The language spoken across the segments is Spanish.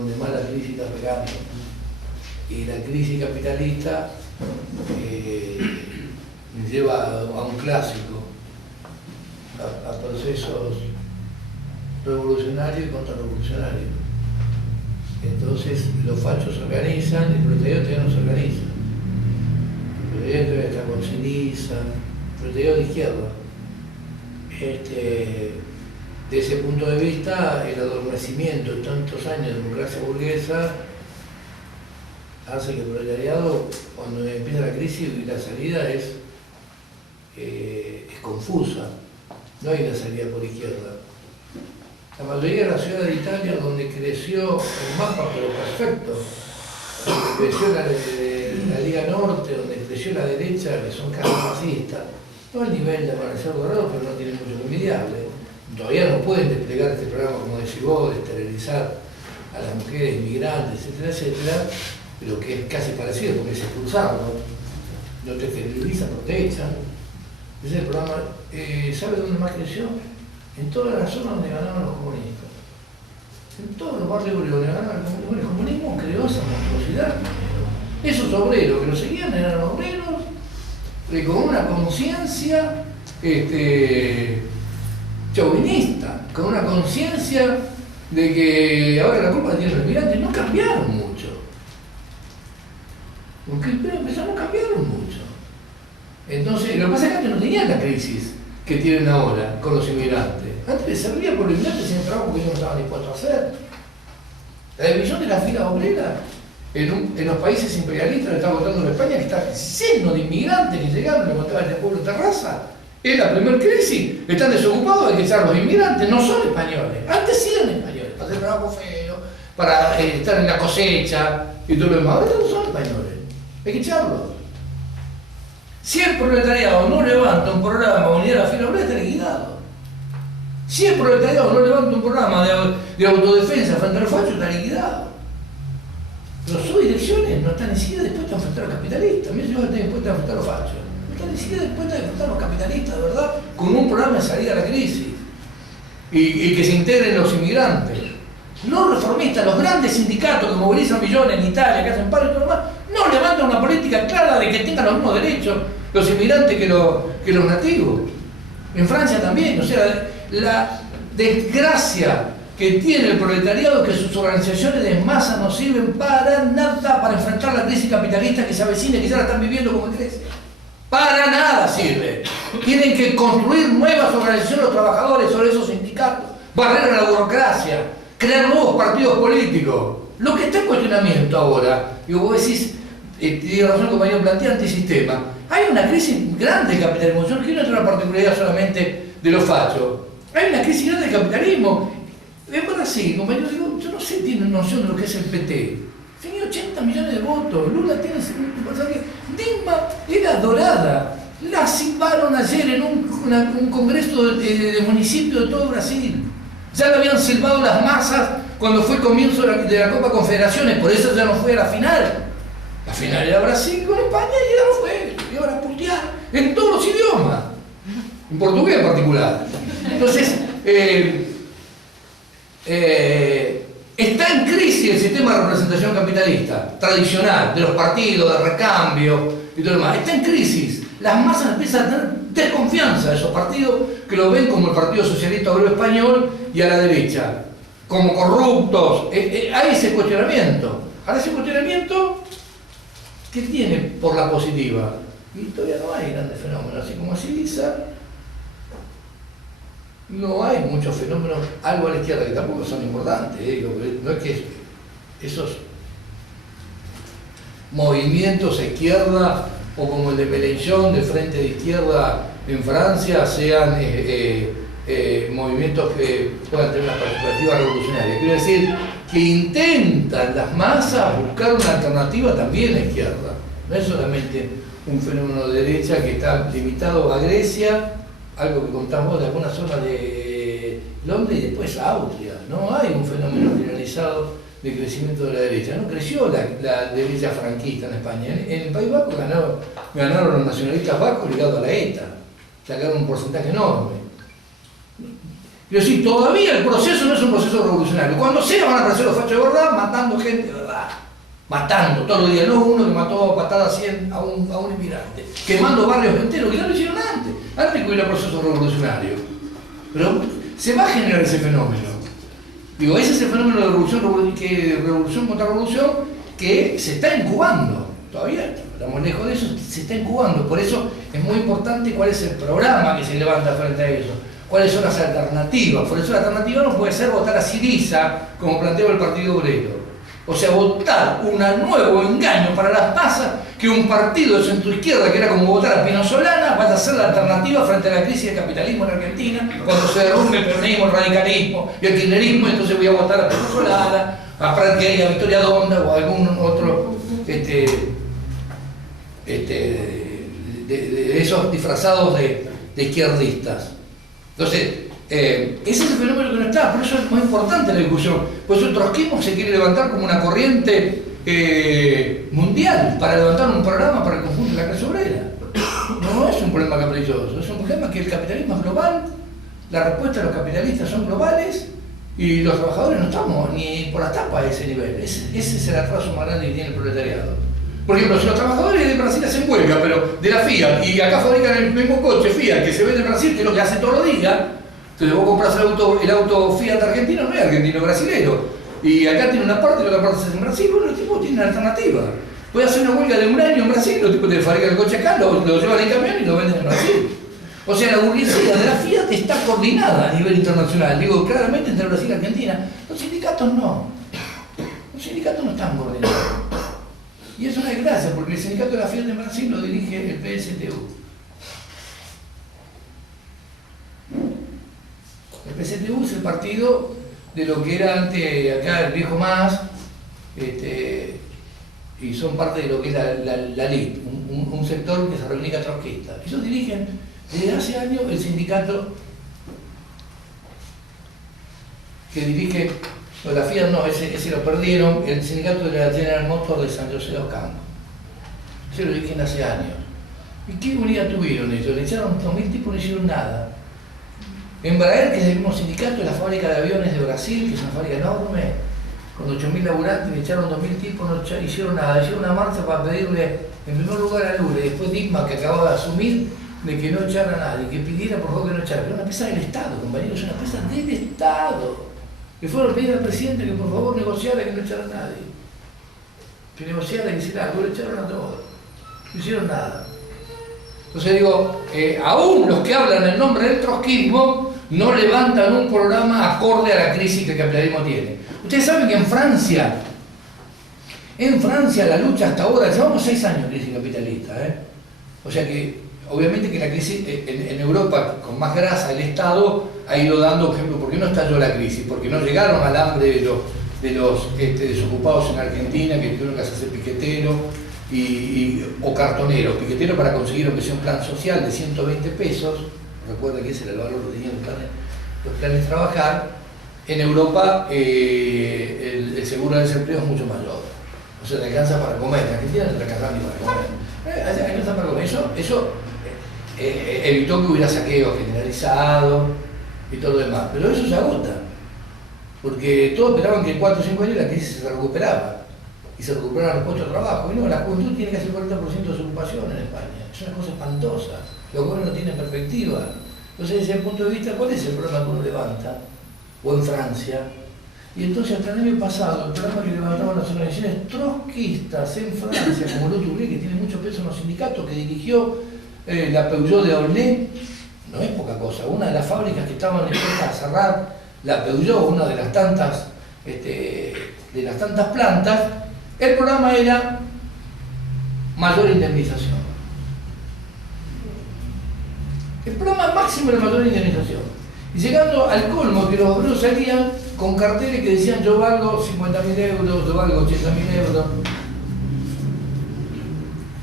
donde más la crisis está pegando. Y la crisis capitalista lleva a un clásico, a procesos revolucionarios y contrarrevolucionarios. Entonces los fachos se organizan, el proletariado todavía no se organiza. El proletariado todavía está con ceniza, el proletariado de izquierda. De ese punto de vista, el adormecimiento de tantos años de democracia burguesa hace que el proletariado, cuando empieza la crisis y la salida es confusa. No hay una salida por izquierda. La mayoría de las ciudades de Italia donde creció el mapa, pero perfecto, donde creció la Liga Norte, donde creció la derecha, que son casi fascistas, no al nivel de Marcelo Dorado, pero no tienen mucho que envidiarle. Todavía no pueden desplegar este programa, como decís vos, de esterilizar a las mujeres inmigrantes, etcétera, etcétera, pero que es casi parecido, porque es expulsarlo. No te esterilizan, no te echan. Ese es el programa. ¿Sabe dónde más creció? En todas las zonas donde ganaron los comunistas. En todos los barrios donde ganaron los comunistas. El comunismo creó esa monstruosidad. Esos obreros que lo seguían eran obreros con una conciencia chauvinista, con una conciencia de que ahora la culpa tiene los migrantes. No cambiaron mucho. Porque empezaron, no cambiaron mucho. Entonces, lo que pasa es que antes no tenían la crisis que tienen ahora con los inmigrantes. Antes les servía por los inmigrantes sin el trabajo que ellos no estaban dispuestos a hacer. La división de la fila obrera en los países imperialistas, le estaba contando en España, que está lleno de inmigrantes que llegaron, le contaba este pueblo Terraza. Es la primera crisis, están desocupados de que sean los inmigrantes, no son españoles. Antes sí eran españoles, para hacer trabajo feo, para estar en la cosecha y todo lo demás. Ahora no son españoles, hay que echarlos. Si el proletariado no levanta un programa de unidad de la fila obrera, está liquidado. Si el proletariado no levanta un programa de autodefensa frente a los fachos, está liquidado. Las subdirecciones no están ni siquiera dispuestas a enfrentar a los capitalistas. Mira, yo no estoy dispuesta a enfrentar a los fachos. No están ni siquiera dispuestas a enfrentar a los capitalistas, de verdad, con un programa de salida a la crisis. Y que se integren los inmigrantes. No reformistas, los grandes sindicatos que movilizan millones en Italia, que hacen paro y todo lo demás, no levantan una política clara de que tengan los mismos derechos los inmigrantes que los nativos. En Francia también, o sea, la desgracia que tiene el proletariado es que sus organizaciones de masa no sirven para nada para enfrentar la crisis capitalista que se avecina y que ya la están viviendo como crece. Para nada sirve. Tienen que construir nuevas organizaciones los trabajadores sobre esos sindicatos, barrer a la burocracia, crear nuevos partidos políticos. Lo que está en cuestionamiento ahora, y vos decís, tiene razón el compañero, plantea antisistema. Hay una crisis grande del capitalismo. Yo no quiero entrar en la particularidad solamente de los fachos. Hay una crisis grande del capitalismo. En Brasil, compañero, digo, yo no sé si tienen noción de lo que es el PT. Tenía 80 millones de votos. Lula tiene... Dilma era dorada. La silbaron ayer en un congreso de municipios de todo Brasil. Ya le habían silbado las masas cuando fue el comienzo de la Copa Confederaciones. Por eso ya no fue a la final. La final era Brasil con España y ya no fue. Y ahora putear en todos los idiomas. En portugués en particular. Entonces, está en crisis el sistema de representación capitalista tradicional, de los partidos, de recambio y todo lo demás. Está en crisis. Las masas empiezan a tener desconfianza de esos partidos que lo ven como el Partido Socialista Obrero Español y a la derecha, como corruptos. Hay ese cuestionamiento. Ahora ese cuestionamiento, ¿qué tiene por la positiva? Y todavía no hay grandes fenómenos, así como Siliza. No hay muchos fenómenos, algo a la izquierda, que tampoco son importantes. No es que esos movimientos a izquierda, o como el de Mélenchon, de Frente de Izquierda en Francia, sean movimientos que puedan tener una perspectiva revolucionaria. Quiero decir que intentan las masas buscar una alternativa también a la izquierda. No es solamente un fenómeno de derecha que está limitado a Grecia, algo que contamos de alguna zona de Londres y después a Austria. No hay un fenómeno generalizado de crecimiento de la derecha. No creció la derecha franquista en España. En el País Vasco ganaron los nacionalistas vascos ligados a la ETA. Sacaron un porcentaje enorme. Quiero decir, todavía el proceso no es un proceso revolucionario. Cuando sea van a aparecer los fachos de verdad, matando gente de verdad. Matando todos los días, no uno que mató a patadas 100 a un inmigrante, quemando barrios enteros, que no lo hicieron antes que hubiera proceso revolucionario. Pero se va a generar ese fenómeno. Digo, ese es el fenómeno de revolución contra revolución que se está incubando. Todavía estamos lejos de eso, se está incubando. Por eso es muy importante cuál es el programa que se levanta frente a eso. ¿Cuáles son las alternativas? Por eso la alternativa no puede ser votar a Syriza, como planteó el Partido Obrero. O sea, votar un nuevo engaño para las masas, que un partido de centroizquierda, que era como votar a Pino Solana, vaya a ser la alternativa frente a la crisis del capitalismo en Argentina, cuando se derrumbe el peronismo, el radicalismo y el kirchnerismo, entonces voy a votar a Pino Solana, a Frank Gehry, a Victoria Donda o a algún otro de esos disfrazados de izquierdistas. Entonces, ese es el fenómeno que no está, por eso es muy importante la discusión. Por eso el trotskismo se quiere levantar como una corriente mundial, para levantar un programa para el conjunto de la clase obrera. No es un problema caprichoso, es un problema que el capitalismo es global, la respuesta de los capitalistas son globales y los trabajadores no estamos ni por la tapa a ese nivel. Ese es el atraso más grande que tiene el proletariado. Por ejemplo, si los trabajadores de Brasil hacen huelga, pero de la Fiat, y acá fabrican el mismo coche Fiat que se vende en Brasil, que es lo que hacen todos los días, entonces vos compras el auto Fiat argentino, no es argentino, es brasilero. Y acá tiene una parte y la otra parte se hace en Brasil, bueno, los tipos tienen alternativa. Puede hacer una huelga de un año en Brasil, los tipos te fabrican el coche acá, lo llevan en camión y lo venden en Brasil. O sea, la burguesía de la Fiat está coordinada a nivel internacional, digo claramente entre Brasil y Argentina. Los sindicatos no. Los sindicatos no están coordinados. Y es una desgracia, porque el sindicato de la Fiat en Brasil lo dirige el PSTU. El PSTU es el partido de lo que era antes acá el viejo MAS, y son parte de lo que es la LIT, un sector que se reivindica trotskista. Ellos dirigen desde hace años el sindicato que dirige, no, la Fiat no, ese lo perdieron, el sindicato de la General Motors de San José de Ocampo. Ese lo dirigen hace años. ¿Y qué unidad tuvieron ellos? Le echaron 2.000 tipos y no hicieron nada. Embraer, que es el mismo sindicato, es la fábrica de aviones de Brasil, que es una fábrica enorme, con 8.000 laburantes, le echaron 2.000 tipos, no hicieron nada. Hicieron una marcha para pedirle, en primer lugar a Lula, y después Dickmann, que acababa de asumir, de que no echara a nadie, que pidiera por favor que no echara. Pero una empresa del Estado, compañeros, es una empresa del Estado. Le fueron a pedir al presidente que por favor negociara que no echara a nadie. Que negociara y hiciera algo, le echaron a todos. No hicieron nada. Entonces digo, aún los que hablan en nombre del trotskismo no levantan un programa acorde a la crisis que el capitalismo tiene. Ustedes saben que en Francia la lucha hasta ahora, llevamos 6 años de crisis capitalista, o sea que obviamente que la crisis en Europa, con más grasa, el Estado ha ido dando ejemplo. ¿Por qué no estalló la crisis? Porque no llegaron al hambre de los desocupados en Argentina, que tuvieron que hacerse piquetero o cartonero. Piquetero para conseguir aunque sea un plan social de 120 pesos. Recuerda que ese era el valor que tenían los planes de trabajar. En Europa el seguro de desempleo es mucho mayor. O sea, te alcanza para comer. En Argentina no te alcanza ni para comer. Allá alcanza para comer. Eso evitó que hubiera saqueo generalizado y todo lo demás. Pero eso se agota. Porque todos esperaban que en 4 o 5 años la crisis se recuperaba. Y se recuperaban los puestos de trabajo. Y no, la juventud tiene casi el 40% de desocupación en España. Es una cosa espantosa. Los gobiernos no tienen perspectiva. Entonces, desde ese punto de vista, ¿cuál es el problema que uno levanta? O en Francia. Y entonces, hasta el año pasado, el programa que levantaban las organizaciones trotskistas en Francia, como el Touré, que tiene mucho peso en los sindicatos, que dirigió la Peugeot de Aulnay, no es poca cosa. Una de las fábricas que estaban dispuestas a cerrar, la Peugeot, una de las tantas plantas, el programa era mayor indemnización. El programa máximo era mayor indemnización. Y llegando al colmo, que los obreros salían con carteles que decían yo valgo 50.000 euros, yo valgo 80.000 euros.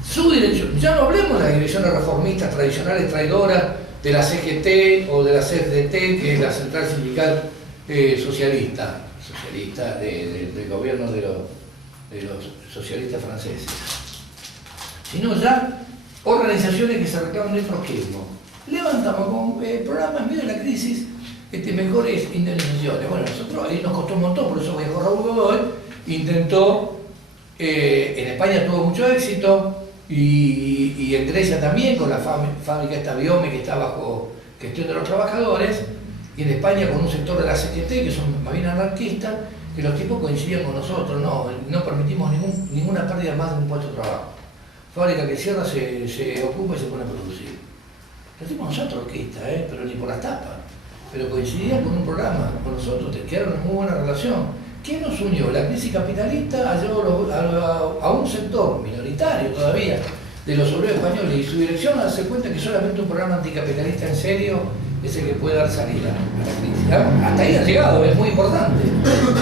Su dirección, ya no hablemos de las direcciones reformistas tradicionales, traidoras de la CGT o de la CFDT, que es la Central Sindical Socialista del gobierno de los socialistas franceses, sino ya organizaciones que se reclaman del trotskismo. Levantamos con programas en medio de la crisis mejores indemnizaciones. Bueno, nosotros ahí nos costó un montón, por eso viajó Raúl Godoy, intentó, en España tuvo mucho éxito, y en Grecia también, con la fábrica esta Biome que está bajo gestión de los trabajadores, y en España con un sector de la CGT, que son más bien anarquistas, que los tipos coincidían con nosotros, no permitimos ninguna pérdida más de un puesto de trabajo. Fábrica que cierra se ocupa y se pone a producir. Los tipos no son trotskistas, pero ni por las tapas. Pero coincidían con un programa, con nosotros, quedaron en muy buena relación. ¿Quién nos unió? La crisis capitalista ha llevado a un sector minoritario todavía de los obreros españoles y su dirección a darse cuenta que solamente un programa anticapitalista en serio es el que puede dar salida a la crisis. Hasta ahí ha llegado, es muy importante.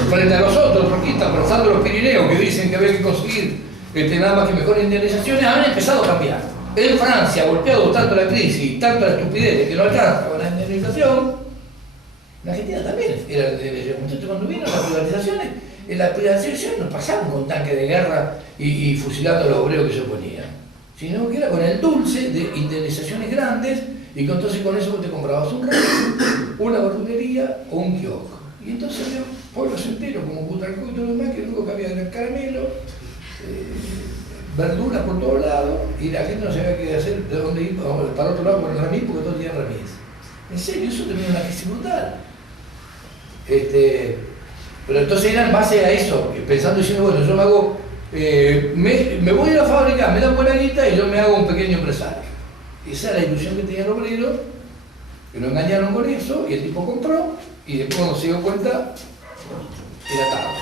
Frente a los otros trotskistas, cruzando los Pirineos, que dicen que había que conseguir nada más que mejores indemnizaciones, han empezado a cambiar. En Francia, golpeado tanto la crisis, tanto la estupidez de que no alcanza con la indemnización, en Argentina también era muchachos cuando vino las privatizaciones, en las privatizaciones no pasaban con tanques de guerra y fusilando a los obreros que se oponían, sino que era con el dulce de indemnizaciones grandes, y entonces con eso te comprabas un rancho, una verdulería o un kiosco. Y entonces había pueblos enteros como Butarcó y todo lo demás, que lo único que había era el caramelo, verduras por todos lados, y la gente no sabía qué hacer, de dónde ir, para otro lado con el remis, porque todos tenían remis. En serio, eso tenía una crisis brutal. Pero entonces era en base a eso, pensando y diciendo, bueno, yo me hago, me voy a la fábrica, me dan buena guita y yo me hago un pequeño empresario. Esa era la ilusión que tenía el obrero, que lo engañaron con eso, y el tipo compró, y después cuando se dio cuenta, era tarde.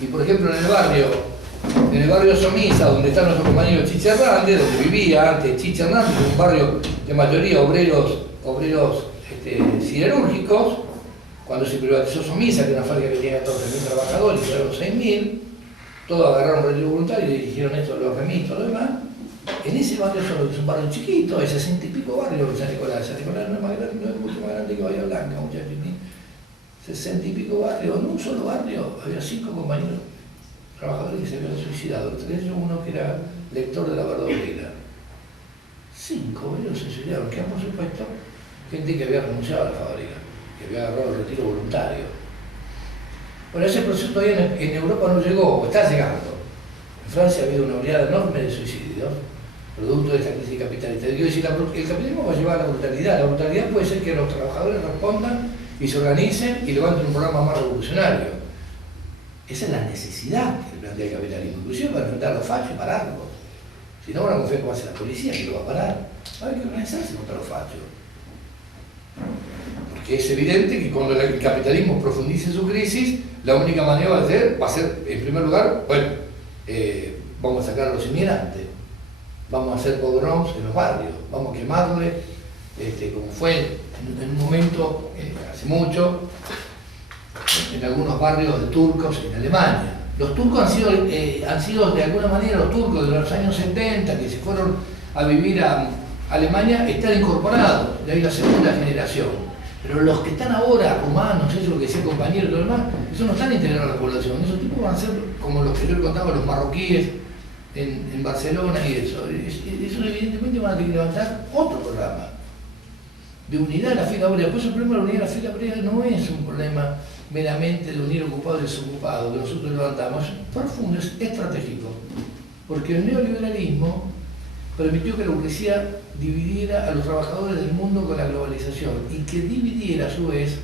Y por ejemplo en el barrio Somisa, donde está nuestro compañero Chicha Hernández, donde vivía antes Chicha Hernández, un barrio de mayoría obreros siderúrgicos, cuando se privatizó Somisa, que era una fábrica que tenía 14.000 trabajadores y fueron 6.000, todos agarraron un retiro voluntario y dijeron esto de los remis y todo lo demás. En ese barrio solo, que es un barrio chiquito, hay 60 y pico barrios en San Nicolás. San Nicolás no es, no es mucho más grande que Bahía Blanca, muchachos. 60 y pico barrios, en un solo barrio había 5 compañeros trabajadores que se habían suicidado, entre ellos uno que era lector de la verdadera. 5 obreros se suicidaron, que por supuesto gente que había renunciado a la fábrica, que había agarrado el retiro voluntario. Bueno, ese proceso todavía en Europa no llegó, o está llegando. En Francia ha habido una oleada enorme de suicidios, producto de esta crisis capitalista. Quiero decir, el capitalismo va a llevar a la brutalidad. La brutalidad puede ser que los trabajadores respondan y se organicen y levanten un programa más revolucionario. Esa es la necesidad que plantea el capitalismo, inclusive para enfrentar a los fachos y pararlos. Si no van a confiar cómo hace la policía, que lo va a parar. Va a haber que organizarse contra los fachos. Porque es evidente que cuando el capitalismo profundice su crisis, la única manera va a ser, en primer lugar, bueno, vamos a sacar a los inmigrantes, vamos a hacer pogroms en los barrios, vamos a quemarle, como fue en un momento, hace mucho, en algunos barrios de turcos en Alemania. Los turcos han sido de alguna manera, los turcos de los años 70 que se fueron a vivir a Alemania, están incorporados, de ahí la segunda generación. Pero los que están ahora, humanos, eso lo que decía el compañero y todo lo demás, esos no están integrando a la población. Esos tipos van a ser como los que yo le contaba, los marroquíes en Barcelona y eso. Eso evidentemente van a tener que levantar otro programa de unidad de la fila obrera. Por eso el problema de la unidad de la fila obrera no es un problema meramente de unir ocupados y desocupados, que nosotros levantamos, es profundo, es estratégico. Porque el neoliberalismo permitió que la burguesía dividiera a los trabajadores del mundo con la globalización y que dividiera a su vez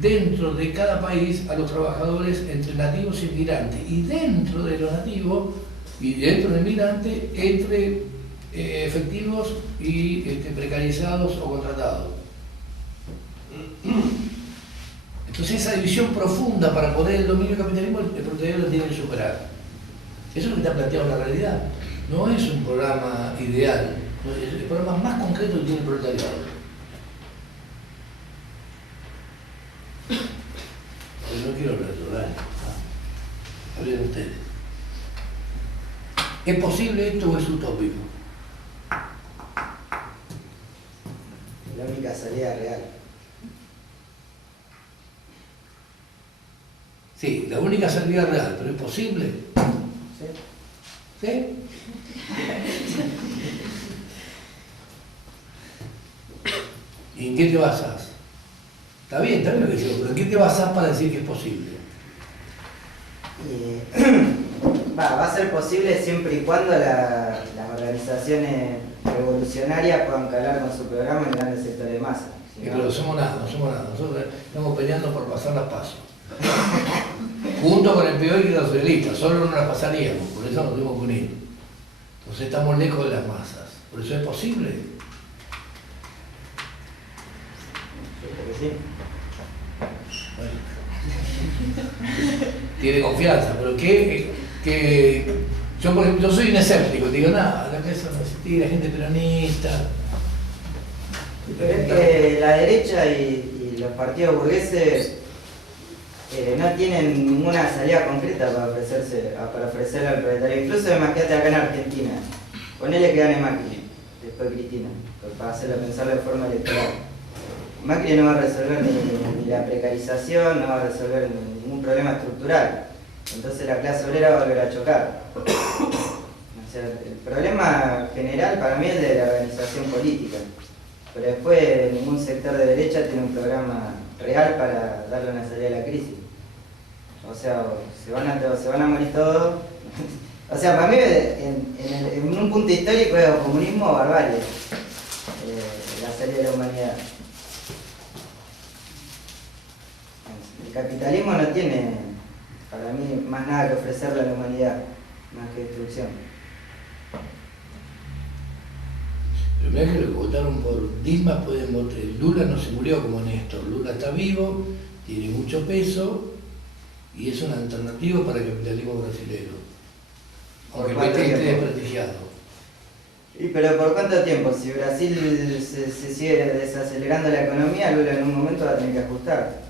dentro de cada país a los trabajadores entre nativos e inmigrantes, y dentro de los nativos y dentro del inmigrante entre efectivos y precarizados o contratados. Entonces esa división profunda para poder el dominio del capitalismo, el proletariado lo tiene que superar. Eso es lo que está planteado en la realidad. No es un programa ideal, es el programa más concreto que tiene el proletariado. Pero no quiero hablar de todo, dale. Hablen ustedes. ¿Es posible esto o es utópico? La única salida real. Sí, la única salida real, pero ¿es posible? ¿Sí? ¿Sí? ¿Y en qué te basas? Está bien lo que decimos, pero ¿en qué te basás para decir que es posible? Va a ser posible siempre y cuando las organizaciones revolucionarias puedan calar con su programa en grandes sectores de masa. Si Pero no somos nada. Nosotros estamos peleando por pasar las pasos. Junto con el POI y los socialistas, solo no las pasaríamos, por eso nos tuvimos que unir. Entonces estamos lejos de las masas, por eso es posible. Sí. Bueno. Tiene confianza, pero yo, por ejemplo, yo soy un escéptico, digo, nada, la casa no existía, la gente peronista. Pero es que la derecha y los partidos burgueses no tienen ninguna salida concreta para ofrecerle al proletario. Incluso imagínate acá en Argentina, ponele que gane Macri, después Cristina, para hacerlo pensar de forma electoral. Macri no va a resolver ni la precarización, no va a resolver ningún problema estructural. Entonces la clase obrera va a volver a chocar. O sea, el problema general para mí es de la organización política. Pero después ningún sector de derecha tiene un programa real para darle una salida a la crisis. O sea, se van a morir todos. O sea, para mí en un punto histórico es comunismo o barbarie, la salida de la humanidad. El capitalismo no tiene, para mí, más nada que ofrecerle a la humanidad, más que destrucción. Pero mirá que los que votaron por Dilma pueden votar. Lula no se murió como Néstor, Lula está vivo, tiene mucho peso y es una alternativa para el capitalismo brasileño. Aunque el PT esté desprestigiado. Pero ¿por cuánto tiempo? Si Brasil se sigue desacelerando la economía, Lula en un momento va a tener que ajustar.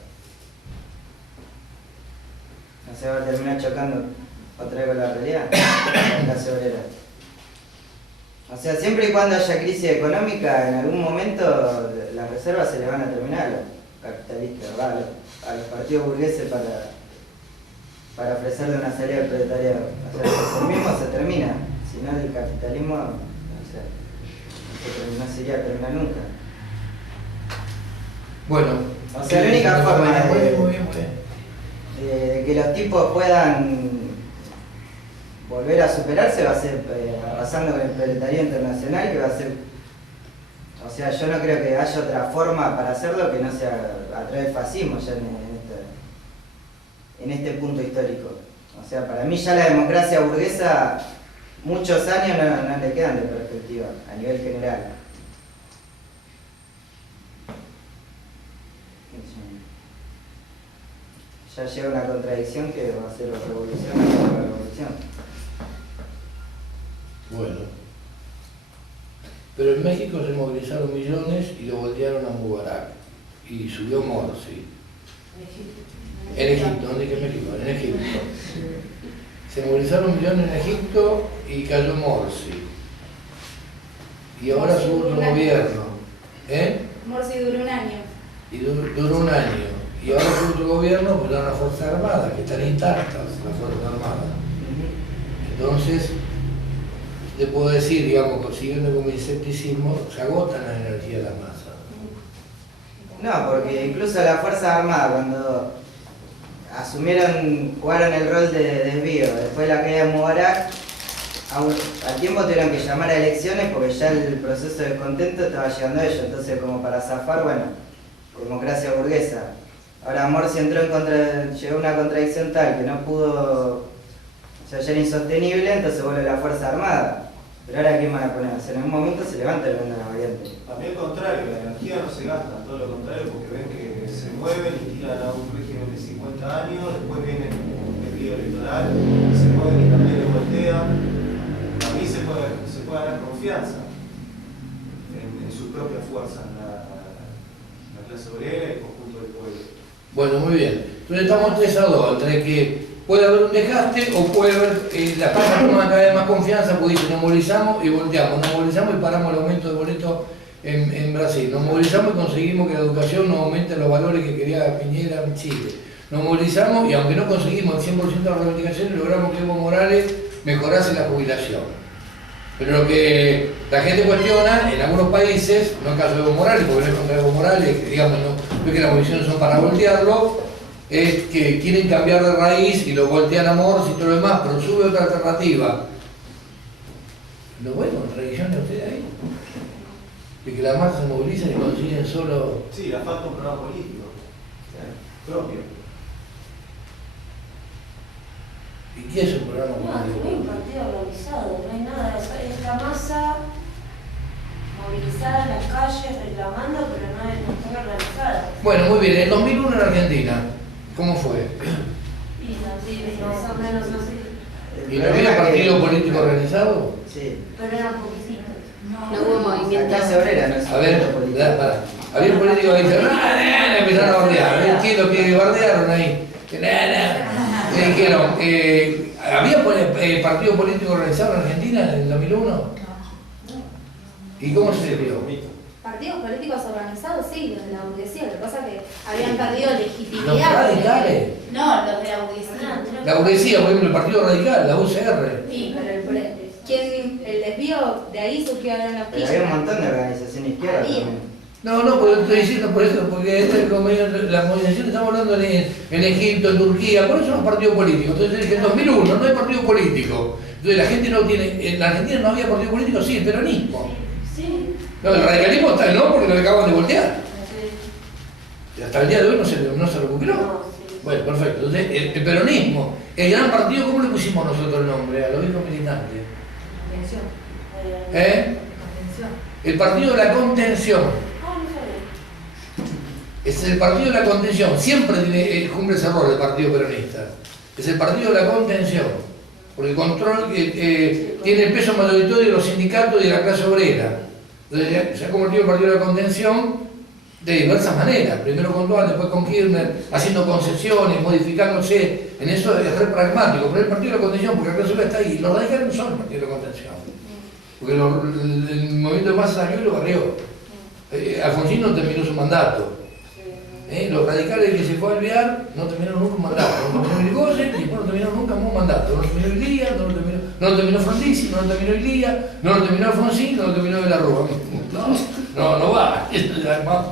O sea, va a terminar chocando otra vez con la realidad, con la clase obrera. O sea, siempre y cuando haya crisis económica, en algún momento las reservas se le van a terminar a los capitalistas, a los partidos burgueses para ofrecerle una salida al proletariado. O sea, el mismo se termina, si no el capitalismo, no sería terminar nunca. Bueno, o sea, la única forma de que los tipos puedan volver a superarse va a ser arrasando con el proletariado internacional, que va a ser... O sea, yo no creo que haya otra forma para hacerlo que no sea a través del fascismo ya en este punto histórico. O sea, para mí ya la democracia burguesa muchos años no le quedan de perspectiva a nivel general. Ya llega una contradicción que va a ser revolución o la revolución. Bueno, pero en México se movilizaron millones y lo voltearon a Mubarak y subió Morsi. En Egipto, ¿dónde es México? En Egipto. Se movilizaron millones en Egipto y cayó Morsi. Y ahora su otro gobierno. Morsi duró un año. Y duró un año. Y ahora su otro gobierno, pues las Fuerzas Armadas, que están intactas las Fuerzas Armadas. Entonces, te puedo decir, digamos, consiguiendo con mi escepticismo, se agotan las energías de la masa. No, porque incluso las Fuerzas Armadas, cuando jugaron el rol de desvío, después de la caída de Mubarak, al tiempo tuvieron que llamar a elecciones porque ya el proceso de descontento estaba llegando a ellos. Entonces, como para zafar, bueno, democracia burguesa. Ahora Morsi llegó a una contradicción tal que no pudo, o sea, ya era insostenible, entonces vuelve la Fuerza Armada. Pero ahora ¿quién van a poner? O sea, en algún momento se levanta el mundo de la variante. A mí al contrario, la energía no se gasta, todo lo contrario, porque ven que se mueven y tiran a un régimen de 50 años, después viene un periodo electoral, se mueven y también le voltean. A mí se puede ganar confianza en su propia fuerza, en la clase obrera y el conjunto del pueblo. Bueno, muy bien. Entonces estamos 3-2, entre que puede haber un desgaste o puede haber, las personas toman cada vez más confianza porque dicen nos movilizamos y volteamos, nos movilizamos y paramos el aumento de boletos en Brasil, nos movilizamos y conseguimos que la educación no aumente los valores que quería Piñera en Chile. Nos movilizamos y aunque no conseguimos el 100% de las reivindicaciones, logramos que Evo Morales mejorase la jubilación. Pero lo que la gente cuestiona en algunos países, no en el caso de Evo Morales, porque no es contra Evo Morales, digamos, ve que las movilizaciones son para voltearlo, es que quieren cambiar de raíz y lo voltean a Morsi y todo lo demás, pero sube otra alternativa. Lo bueno, religión de usted ahí, de que la masa se moviliza y consiguen solo... Sí, le falta un programa político propio. ¿Y qué es un programa No, no hay político? un partido organizado, no hay nada. Es la masa movilizada en las calles reclamando, pero no está organizada. Bueno, muy bien, en 2001 en Argentina, ¿cómo fue? Y así, más o menos así. ¿Y no había partido político organizado? Sí. Pero eran poquititos. No hubo movimiento. La clase obrera no es A ver, político. había políticos que dijeron, empezaron a bardear, ¿qué es lo que bardearon ahí? Le dijeron, ¿había partido político organizado en Argentina en el 2001? ¿Y cómo se dio? Partidos políticos organizados, sí, los de la burguesía. Lo que pasa es que habían perdido legitimidad. ¿Los radicales? No, los de la burguesía. La burguesía, por ejemplo, el Partido Radical, la UCR. Sí, pero el desvío de ahí surgió en la Pero había un montón de organizaciones izquierdas Había. también. No, porque estoy diciendo por eso, porque la movilización estamos hablando en Egipto, en Turquía, por eso son partidos políticos. Entonces, en 2001 no hay partido político. Entonces, la gente no tiene, en la Argentina no había partido político, sí, el peronismo. Sí. No, el radicalismo está no, porque lo acaban de voltear. Sí. Y hasta el día de hoy no se recuperó. No, sí. Bueno, perfecto. Entonces, el peronismo, el gran partido, ¿cómo le pusimos nosotros el nombre a los viejos militantes? ¿Eh? El partido de la contención. Ah, no sabía. Es el partido de la contención. Siempre cumple ese rol el partido peronista. Es el partido de la contención. Porque tiene el peso mayoritario de los sindicatos y de la clase obrera. Entonces, se ha convertido en el partido de la contención de diversas maneras. Primero con Duan, después con Kirchner, haciendo concesiones, modificándose. En eso es re pragmático. Pero el partido de la contención, porque la clase obrera está ahí. Los radicales no son el partido de la contención. Porque el movimiento de masas salió y lo barrió. Alfonsín no terminó su mandato. Los radicales que se fue a alvear no terminaron nunca un mandato. No terminó Irigoyen y después no terminaron nunca un mandato. No lo terminó Ilía, no lo terminó Frondizi, no lo terminó Ilía, no lo terminó Alfonsín, no lo terminó de la Rúa. No va.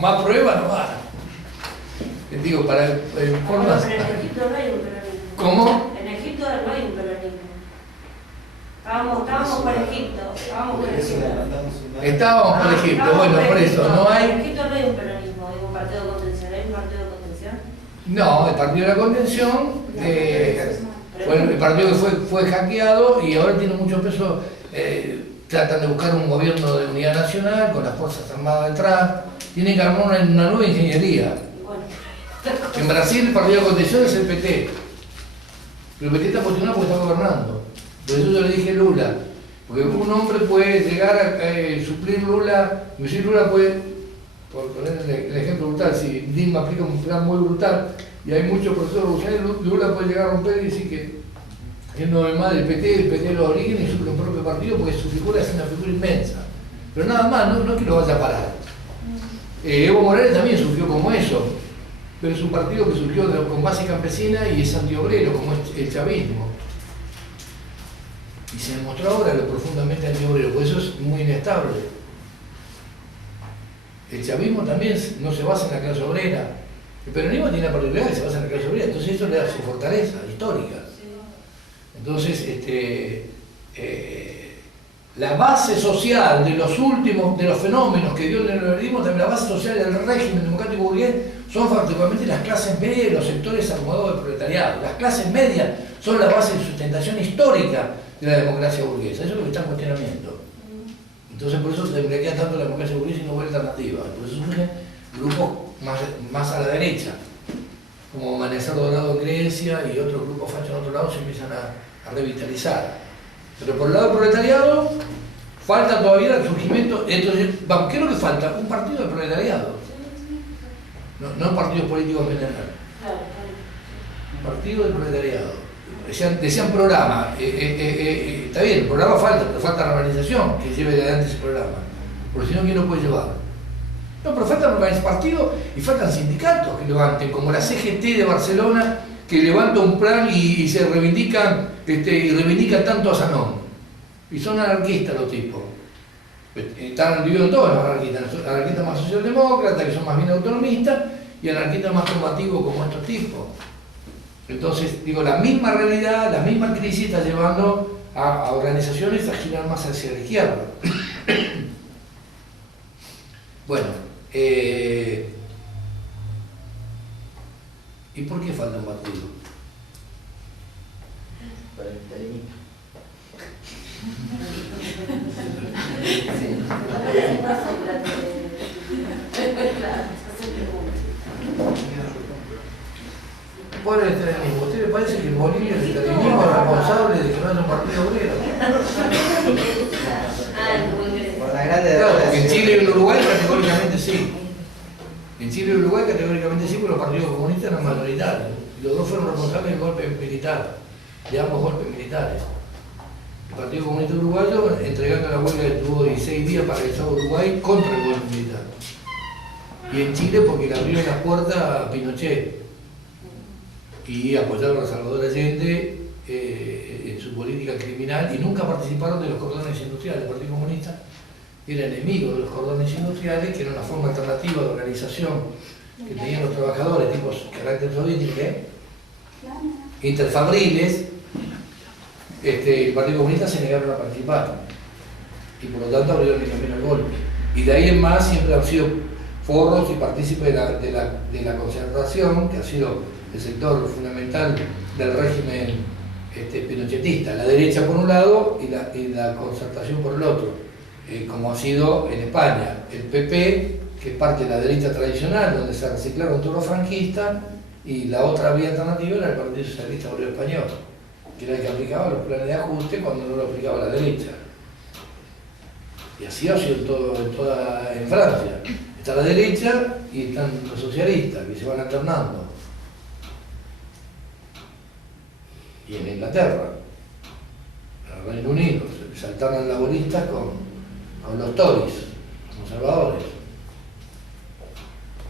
Más prueba no va. Digo, para formas. Pero en Egipto no hay un peronismo. ¿Cómo? En Egipto no hay un peronismo. Estábamos por Egipto. Estábamos por Egipto, bueno, por eso, no hay. En Egipto no hay un peronismo, hay un partido de contención. ¿Hay un partido de contención? No, el partido de la contención, bueno, el partido que fue hackeado y ahora tiene mucho peso. Tratan de buscar un gobierno de unidad nacional con las Fuerzas Armadas detrás. Tienen que armar una nueva ingeniería. Y bueno. En Brasil el partido de contención es el PT. Pero el PT está cuestionado porque está gobernando. Por eso yo le dije Lula. Porque un hombre puede llegar a suplir Lula, y si Lula puede, por poner el ejemplo brutal, si Dilma aplica un plan muy brutal y hay muchos profesores revolucionarios, Lula puede llegar a romper y decir que él no es más del PT, el PT lo origen y surge un propio partido porque su figura es una figura inmensa. Pero nada más, no es que lo vaya a parar. Evo Morales también surgió como eso, pero es un partido que surgió con base campesina y es antiobrero, como es el chavismo. Y se demostró ahora lo profundamente antiobrero, por eso es muy inestable. El chavismo también no se basa en la clase obrera. El peronismo tiene la particularidad que se basa en la clase obrera, entonces eso le da su fortaleza histórica. Entonces, la base social de los últimos, de los fenómenos que dio el neoliberalismo, también la base social del régimen democrático burgués, son particularmente las clases medias y los sectores acomodados del proletariado. Las clases medias son la base de sustentación histórica de la democracia burguesa. Eso es lo que está en cuestionamiento. Entonces, por eso se debería tanto la democracia burguesa y no hubo alternativa. Por eso surgen grupos más a la derecha, como Amanecer Dorado en Grecia y otros grupos fachos en otro lado se empiezan a revitalizar. Pero por el lado del proletariado, falta todavía el surgimiento. Entonces, ¿qué es lo que falta? Un partido del proletariado. No partidos políticos en general. Un partido del proletariado. Decían programa. Está bien, el programa falta, pero falta la organización que lleve adelante ese programa. Porque si no, ¿quién lo puede llevar? No, pero faltan partidos y faltan sindicatos que levanten, como la CGT de Barcelona, que levanta un plan y se reivindican, y reivindican tanto a Zanón. Y son anarquistas los tipos. Están viviendo todos los anarquistas más socialdemócratas, que son más bien autonomistas, y anarquistas más combativos como estos tipos. Entonces, digo, la misma realidad, la misma crisis está llevando a organizaciones a girar más hacia la izquierda. Bueno, ¿y por qué falta un partido? Para el estalinismo. ¿Cuál es el estalinismo? ¿A usted le parece que en Bolivia el estalinismo es responsable de que no haya un partido obrero? Por la grande Claro, derrota. porque en Chile y en Uruguay categóricamente sí. En Chile y Uruguay categóricamente sí, porque los partidos comunistas eran mayoritarios. Y los dos fueron responsables del golpe militar, de ambos golpes militares. El Partido Comunista Uruguayo entregando la huelga que tuvo 16 días para el Estado de Uruguay contra el golpe militar. Y en Chile porque le abrieron las puertas a Pinochet y apoyaron a Salvador Allende en su política criminal y nunca participaron de los cordones industriales. El Partido Comunista era enemigo de los cordones industriales, que era una forma alternativa de organización que tenían los trabajadores, tipo carácter soviético, interfabriles. El Partido Comunista se negaron a participar y por lo tanto abrieron el camino al golpe. Y de ahí en más siempre han sido forros y partícipes de la concertación, que ha sido el sector fundamental del régimen pinochetista, la derecha por un lado y la concertación por el otro, como ha sido en España el PP, que es parte de la derecha tradicional, donde se reciclaron todos los franquistas, y la otra vía alternativa era el Partido Socialista Obrero Español, que era el que aplicaba los planes de ajuste cuando no lo aplicaba la derecha. Y así ha sido en Francia. Está la derecha y están los socialistas, que se van alternando. Y en Inglaterra, en el Reino Unido, se alternan laboristas con los Tories, los conservadores.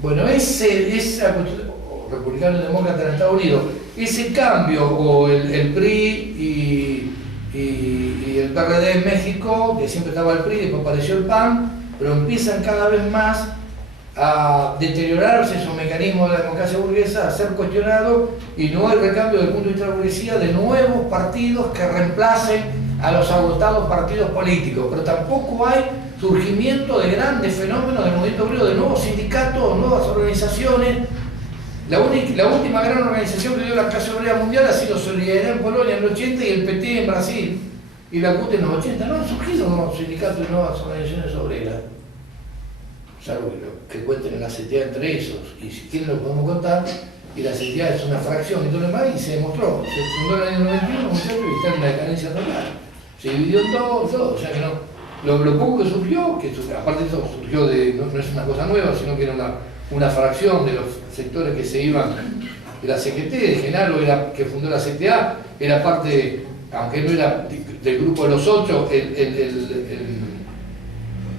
Bueno, esa cuestión, republicano y demócrata en Estados Unidos, ese cambio, o el PRI y el PRD en México, que siempre estaba el PRI, después apareció el PAN, pero empiezan cada vez más a deteriorarse esos mecanismos de la democracia burguesa, a ser cuestionados, y no hay recambio desde el punto de vista de la burguesía de nuevos partidos que reemplacen a los agotados partidos políticos, pero tampoco hay surgimiento de grandes fenómenos del movimiento obrero, de nuevos sindicatos, nuevas organizaciones. La última gran organización que dio la clase obrera mundial ha sido Solidaridad en Polonia en el 80 y el PT en Brasil y la CUT en los 80. No han surgido nuevos sindicatos y nuevas organizaciones obreras, salvo que cuenten en la CTA entre esos, y si quieren lo podemos contar, y la CTA es una fracción y todo lo demás, y se demostró, se fundó en el año 91, muchachos, y está en una decadencia total. Se dividió en todo, o sea que no. Lo poco que surgió, aparte de eso surgió no es una cosa nueva, sino que era una fracción de los sectores que se iban de la CGT, de Genaro, que fundó la CTA, era parte, aunque no era del grupo de los 8,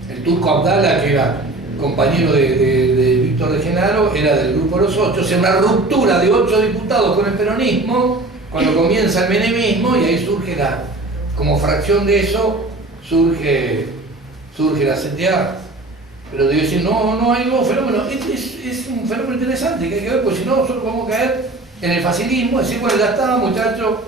el turco Abdala, que era compañero de Víctor de Genaro, era del grupo de los 8, o sea, una ruptura de 8 diputados con el peronismo, cuando comienza el menemismo, y ahí surge como fracción de eso, surge la CTA. Pero debe decir, no hay nuevo fenómeno. Es un fenómeno interesante que hay que ver, porque si no, nosotros vamos a caer en el facilismo, decir, bueno, ya está, muchachos,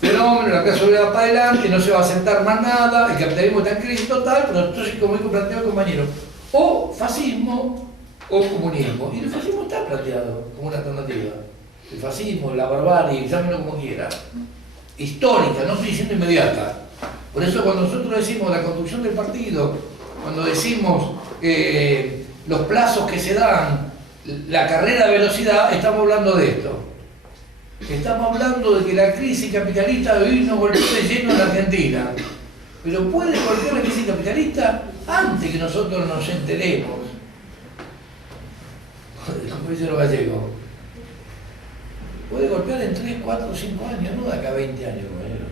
fenómeno, la clase obrera va para adelante, no se va a aceptar más nada, el capitalismo está en crisis total, pero entonces, como dijo planteado el compañero, o fascismo o comunismo. Y el fascismo está planteado como una alternativa. El fascismo, la barbarie, llámenlo como quiera. Histórica, no estoy diciendo inmediata. Por eso cuando nosotros decimos la construcción del partido, cuando decimos los plazos que se dan, la carrera de velocidad, estamos hablando de esto. Estamos hablando de que la crisis capitalista de hoy nos golpea de lleno en la Argentina. Pero puede golpear la crisis capitalista antes que nosotros nos enteremos. Como dice los gallegos. Puede golpear en 3, 4, 5 años, no de acá a 20 años, compañero.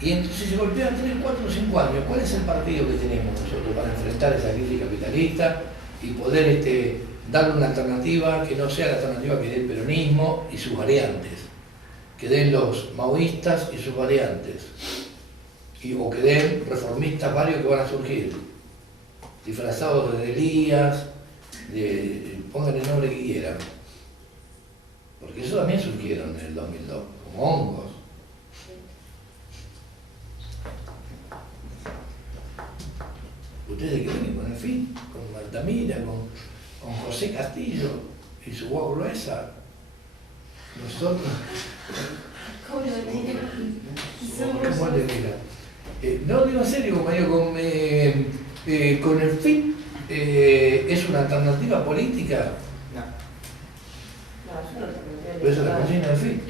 Y entonces se golpea en 3, 4, 5 años. ¿Cuál es el partido que tenemos nosotros para enfrentar esa crisis capitalista y poder darle una alternativa que no sea la alternativa que dé el peronismo y sus variantes, que den los maoístas y sus variantes, o que den reformistas varios que van a surgir, disfrazados de Elías, pongan el nombre que quieran, Porque eso también surgieron en el 2002, como hongos. Ustedes que vienen con el FIT, con Altamira, con José Castillo y su voz gruesa. Nosotros, ¿Cómo lo tiene? ¿cómo le diga? No, digo en serio, compañero, con el FIT es una alternativa política. No. No, yo no tengo Pero eso es la consigna del FIT.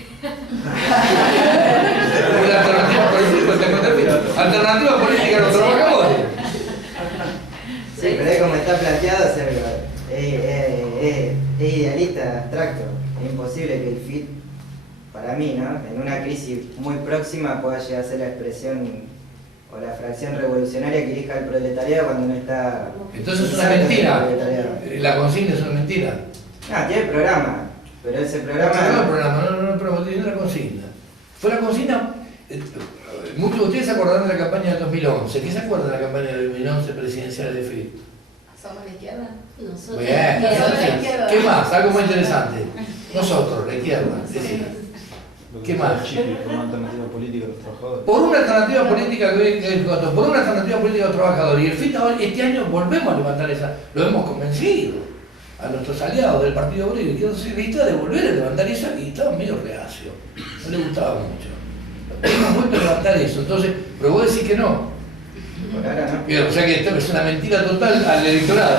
Una alternativa política, alternativa política a los trabajadores. Sí, pero es como está planteado, o sea, es idealista, abstracto. Es imposible que el FIT, para mí, ¿no?, en una crisis muy próxima pueda llegar a ser la expresión o la fracción revolucionaria que elija el proletariado cuando no está... Entonces es una mentira. Proletariado. La consigna es una mentira. No, tiene programa, pero ese programa... No el programa, no la consigna. Fue la consigna. Muchos de ustedes se acordarán de la campaña del 2011. ¿Qué se acuerdan de la campaña del 2011 presidencial de FIT? ¿Somos la izquierda? Nosotros. Bien. Nosotros la izquierda. ¿Qué más? Algo muy interesante. Nosotros, la izquierda. Decía. ¿Qué más? Por una alternativa política a los trabajadores. Por una alternativa política por una alternativa política a los trabajadores. Y el FIT ahora, este año volvemos a levantar esa, lo hemos convencido a nuestros aliados del Partido Obrero y Izquierda Socialista de volver a levantar eso y estaban medio reacios. No les gustaba mucho. Hemos vuelto a levantar eso, entonces, pero vos decís que no. Por ahora no. Bien, o sea que esto es una mentira total al electorado.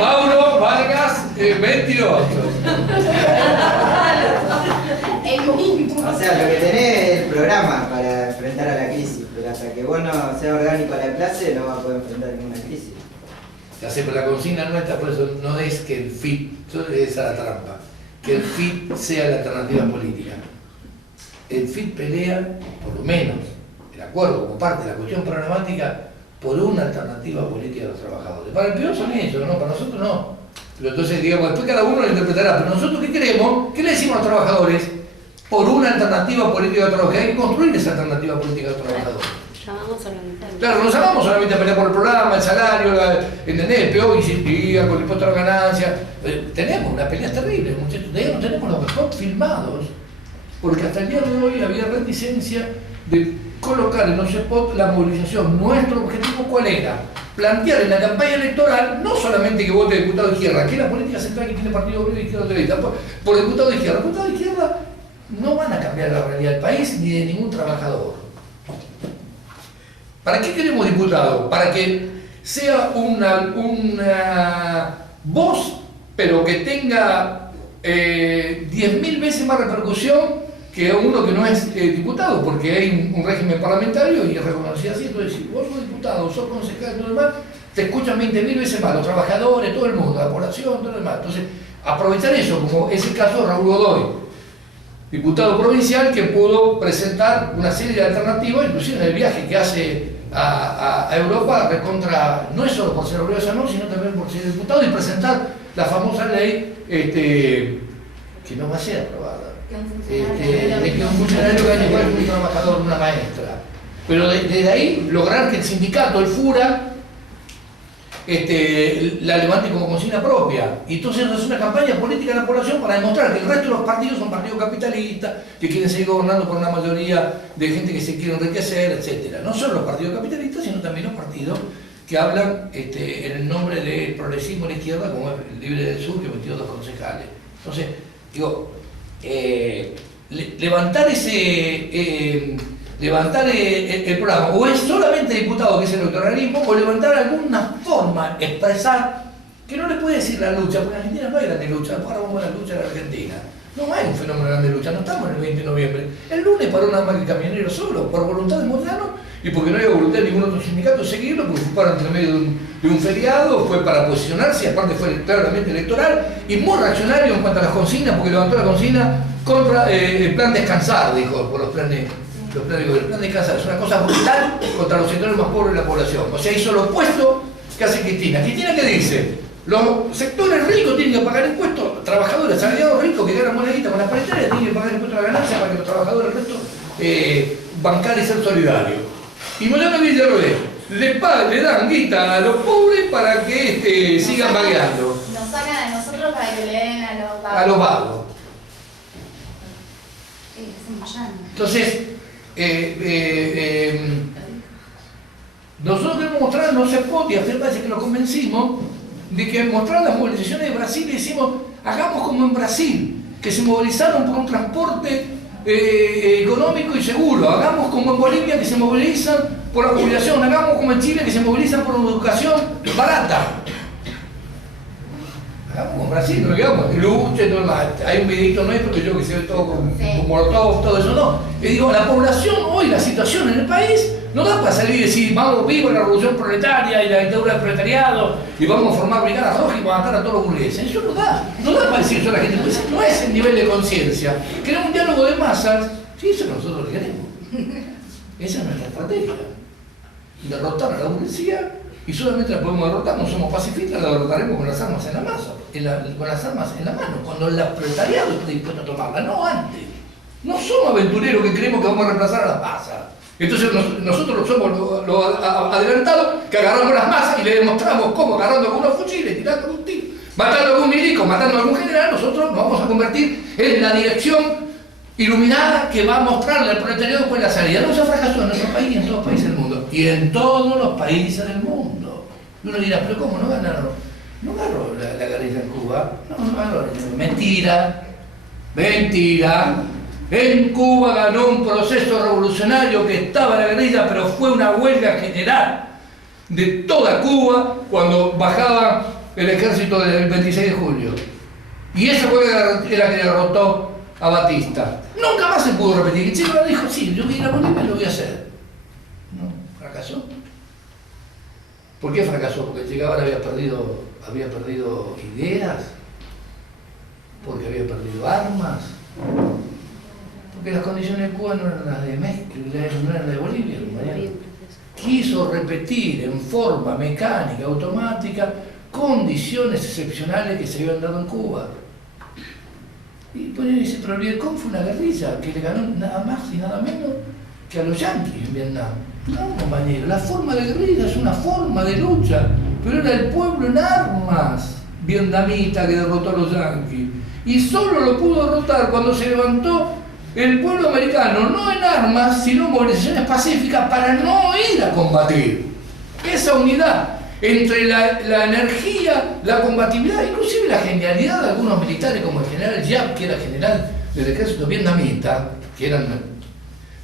Mauro Vargas, mentiroso. El mismo. O sea, lo que tenés es el programa para enfrentar a la crisis, pero hasta que vos no seas orgánico a la clase no vas a poder enfrentar ninguna crisis. Ya sé, pero la consigna nuestra, por eso no es que el FIT, esa es la trampa, que el FIT sea la alternativa política. El FIT pelea, por lo menos, el acuerdo como parte de la cuestión programática, por una alternativa política a los trabajadores. Para el peor son ellos, ¿no? Para nosotros no. Pero entonces, digamos, después cada uno lo interpretará. Pero nosotros, ¿qué queremos? ¿Qué le decimos a los trabajadores? Por una alternativa política a los trabajadores. Hay que construir esa alternativa política a los trabajadores. Llamamos a organizar. Claro, no llamamos solamente a pelear por el programa, el salario, ¿entendés? El peor insistía con el impuesto a la ganancia. Tenemos una pelea terrible, muchachos. De ahí no tenemos los mejor filmados. Porque hasta el día de hoy había reticencia de colocar en los spots la movilización. Nuestro objetivo, ¿cuál era? Plantear en la campaña electoral no solamente que vote diputado de izquierda, que es la política central que tiene el Partido Obrero y Izquierda Socialista, por diputado de izquierda. Los diputados de izquierda no van a cambiar la realidad del país ni de ningún trabajador. ¿Para qué queremos diputados? Para que sea una voz, pero que tenga 10.000 veces más repercusión que uno que no es diputado, porque hay un régimen parlamentario y es reconocido así. Entonces, si vos sos diputado, sos concejal, todo lo demás, te escuchan 20.000 veces más, los trabajadores, todo el mundo, la población, todo lo demás. Entonces, aprovechar eso, como es el caso de Raúl Godoy, diputado provincial que pudo presentar una serie de alternativas, inclusive en el viaje que hace a Europa, no es solo por ser obrero no, sino también por ser diputado y presentar la famosa ley que no va a ser aprobada. De que un funcionario gane igual que un trabajador, una maestra. Pero desde ahí lograr que el sindicato, el FURA, la levante como consigna propia. Y entonces es una campaña política de la población para demostrar que el resto de los partidos son partidos capitalistas, que quieren seguir gobernando por una mayoría de gente que se quiere enriquecer, etc. No solo los partidos capitalistas, sino también los partidos que hablan en el nombre del progresismo de la izquierda, como es el Libre del Sur, que metió 2 concejales. Entonces, digo, levantar el programa, o es solamente diputado, que es el electoralismo, o levantar alguna forma, expresar, que no le puede decir la lucha, porque en Argentina no hay grande lucha, ahora vamos a la lucha de la Argentina. No hay un fenómeno de grande lucha, no estamos en el 20 de noviembre. El lunes paró nada más que el camionero solo, por voluntad de Moyano, y porque no había voluntad de ningún otro sindicato de seguirlo, porque fue para entre medio de un feriado, fue para posicionarse, y aparte fue claramente electoral, y muy reaccionario en cuanto a las consignas, porque levantó la consigna contra el plan descansar, dijo, por los planes. El plan descansar es una cosa brutal contra los sectores más pobres de la población. O sea, hizo lo opuesto que hace Cristina. ¿Cristina qué dice? Los sectores ricos tienen que pagar impuestos, trabajadores, asalariados ricos que ganan buena guita con las paritarias tienen que pagar impuestos a la ganancia para que los trabajadores del resto bancar y ser solidarios. Y Moyano dice al revés, le dan guita a los pobres para que sigan vagueando. Nos sacan a nosotros para que le den a los vagos. A los vagos. Sí, hacemos llano. Entonces, nosotros queremos mostrar, no se puede, y a Fer parece que lo convencimos, de que mostrar las movilizaciones de Brasil y decimos, hagamos como en Brasil, que se movilizaron por un transporte económico y seguro, hagamos como en Bolivia, que se movilizan por la jubilación, hagamos como en Chile, que se movilizan por una educación barata. Hagamos como en Brasil, no digamos, luche, no, hay un videito nuestro que yo que se ve todo con molotov, todo eso, no. Y digo, la población hoy, la situación en el país, no da para salir y decir, vamos, viva la revolución proletaria y la dictadura del proletariado y vamos a formar brigadas rojas y vamos a matar a todos los burgueses. Eso no da para decir eso a la gente, porque ese no es el nivel de conciencia. Queremos un diálogo de masas, sí, eso es lo que nosotros queremos. Esa es nuestra estrategia. Derrotar a la burguesía, y solamente la podemos derrotar, no somos pacifistas, la derrotaremos con las armas en la masa, con las armas en la mano, cuando el proletariado esté dispuesto a tomarla, no antes. No somos aventureros que creemos que vamos a reemplazar a las masas. Entonces nosotros somos los adelantados que agarramos las masas y le demostramos cómo agarrando algunos fusiles, tirando un tiro, matando a algún milico, matando a algún general, nosotros nos vamos a convertir en la dirección iluminada que va a mostrarle al proletariado cuál es la salida. No se fracasó en nuestro país y en todos los países del mundo. Y en todos los países del mundo. Y uno dirá, pero ¿cómo no ganaron? No ganó la guerrilla en Cuba. No ganó. Mentira. Mentira. En Cuba ganó un proceso revolucionario que estaba en la guerrilla, pero fue una huelga general de toda Cuba cuando bajaba el ejército del 26 de julio. Y esa huelga era que derrotó a Batista. Nunca más se pudo repetir. Che Guevara dijo, sí, yo voy a ir a Bolivia y lo voy a hacer. No, fracasó. ¿Por qué fracasó? Porque Che Guevara había perdido ideas, porque había perdido armas, porque las condiciones de Cuba no eran las de México, no eran las de Bolivia. Quiso repetir en forma mecánica, automática, condiciones excepcionales que se habían dado en Cuba. Y pues dice, pero el Vietcong fue una guerrilla que le ganó nada más y nada menos que a los yanquis en Vietnam. No, compañero, la forma de guerrilla es una forma de lucha, pero era el pueblo en armas vietnamita que derrotó a los yanquis. Y solo lo pudo derrotar cuando se levantó el pueblo americano, no en armas, sino en movilizaciones pacíficas para no ir a combatir. Esa unidad entre la energía, la combatividad, inclusive la genialidad de algunos militares como el general Giap, que era general del ejército vietnamita, que eran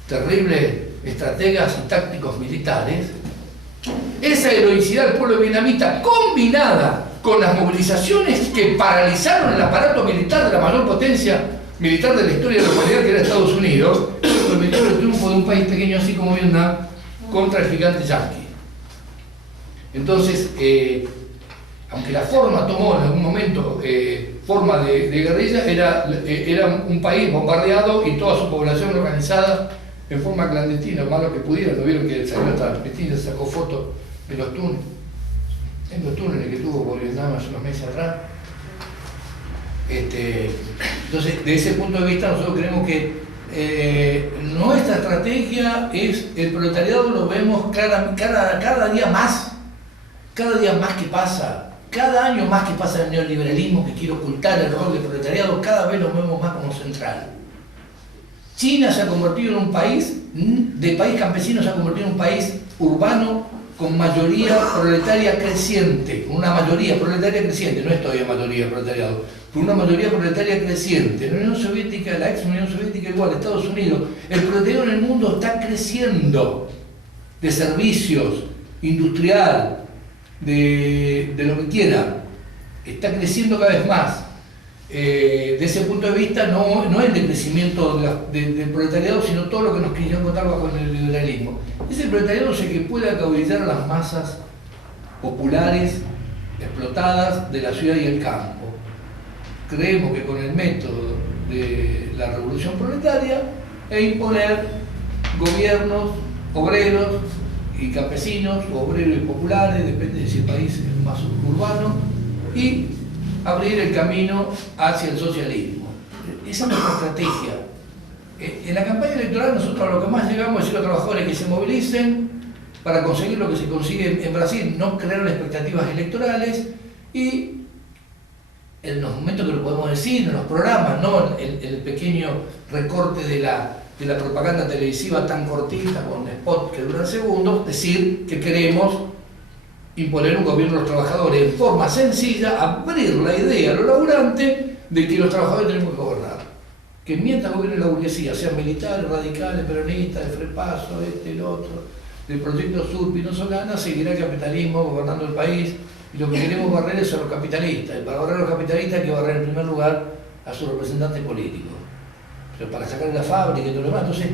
terribles estrategas y tácticos militares, esa heroicidad del pueblo vietnamita combinada con las movilizaciones que paralizaron el aparato militar de la mayor potencia militar de la historia de la humanidad, que era Estados Unidos, permitió el triunfo de un país pequeño así como Vietnam contra el gigante yanqui. Entonces, aunque la forma tomó en algún momento forma de guerrilla, era un país bombardeado y toda su población organizada en forma clandestina, lo malo que pudieron. ¿No vieron que salió hasta Cristina, sacó fotos en los túneles que tuvo por Vietnam hace unos meses atrás? Entonces, de ese punto de vista, nosotros creemos que nuestra estrategia es, el proletariado lo vemos cada día más que pasa, cada año más que pasa el neoliberalismo que quiere ocultar el rol del proletariado, cada vez lo vemos más como central. China se ha convertido en un país, de país campesino se ha convertido en un país urbano con mayoría proletaria creciente, una mayoría proletaria creciente, no es todavía mayoría proletariado, pero una mayoría proletaria creciente. En la Unión Soviética, la ex Unión Soviética igual, Estados Unidos, el proletariado en el mundo está creciendo, de servicios, industrial, de lo que quiera, está creciendo cada vez más. De ese punto de vista no es el decrecimiento del proletariado, sino todo lo que nos quisieron contar bajo el liberalismo. Es el proletariado el que puede acaudillar a las masas populares explotadas de la ciudad y el campo. Creemos que con el método de la revolución proletaria e imponer gobiernos obreros y campesinos, o obreros y populares, depende de si el país es más urbano, y abrir el camino hacia el socialismo. Esa es nuestra estrategia. En la campaña electoral nosotros a lo que más llegamos es decir a los trabajadores que se movilicen para conseguir lo que se consigue en Brasil, no crear expectativas electorales y en los momentos que lo podemos decir, en los programas, no en el pequeño recorte de la propaganda televisiva tan cortita, con spots que duran segundos, decir que queremos imponer un gobierno de los trabajadores en forma sencilla, abrir la idea a los laburantes de que los trabajadores tenemos que gobernar. Que mientras gobierne la burguesía, sean militares, radicales, peronistas, de Frepaso, el otro, del proyecto Surpi, no Solana, seguirá el capitalismo gobernando el país, y lo que queremos barrer es a los capitalistas. Y para barrer a los capitalistas hay que barrer en primer lugar a sus representantes políticos. Pero para sacar la fábrica y todo lo demás, entonces,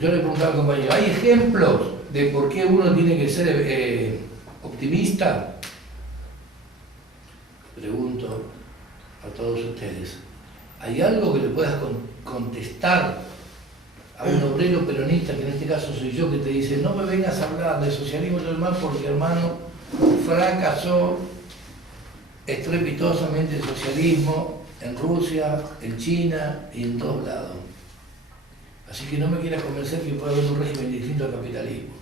yo le preguntaba al compañero, ¿hay ejemplos de por qué uno tiene que ser optimista? Pregunto a todos ustedes, ¿hay algo que le puedas contestar a un obrero peronista, que en este caso soy yo, que te dice, no me vengas a hablar de socialismo y todo lo demás porque, hermano, fracasó estrepitosamente el socialismo en Rusia, en China y en todos lados? Así que no me quieras convencer que puede haber un régimen distinto al capitalismo.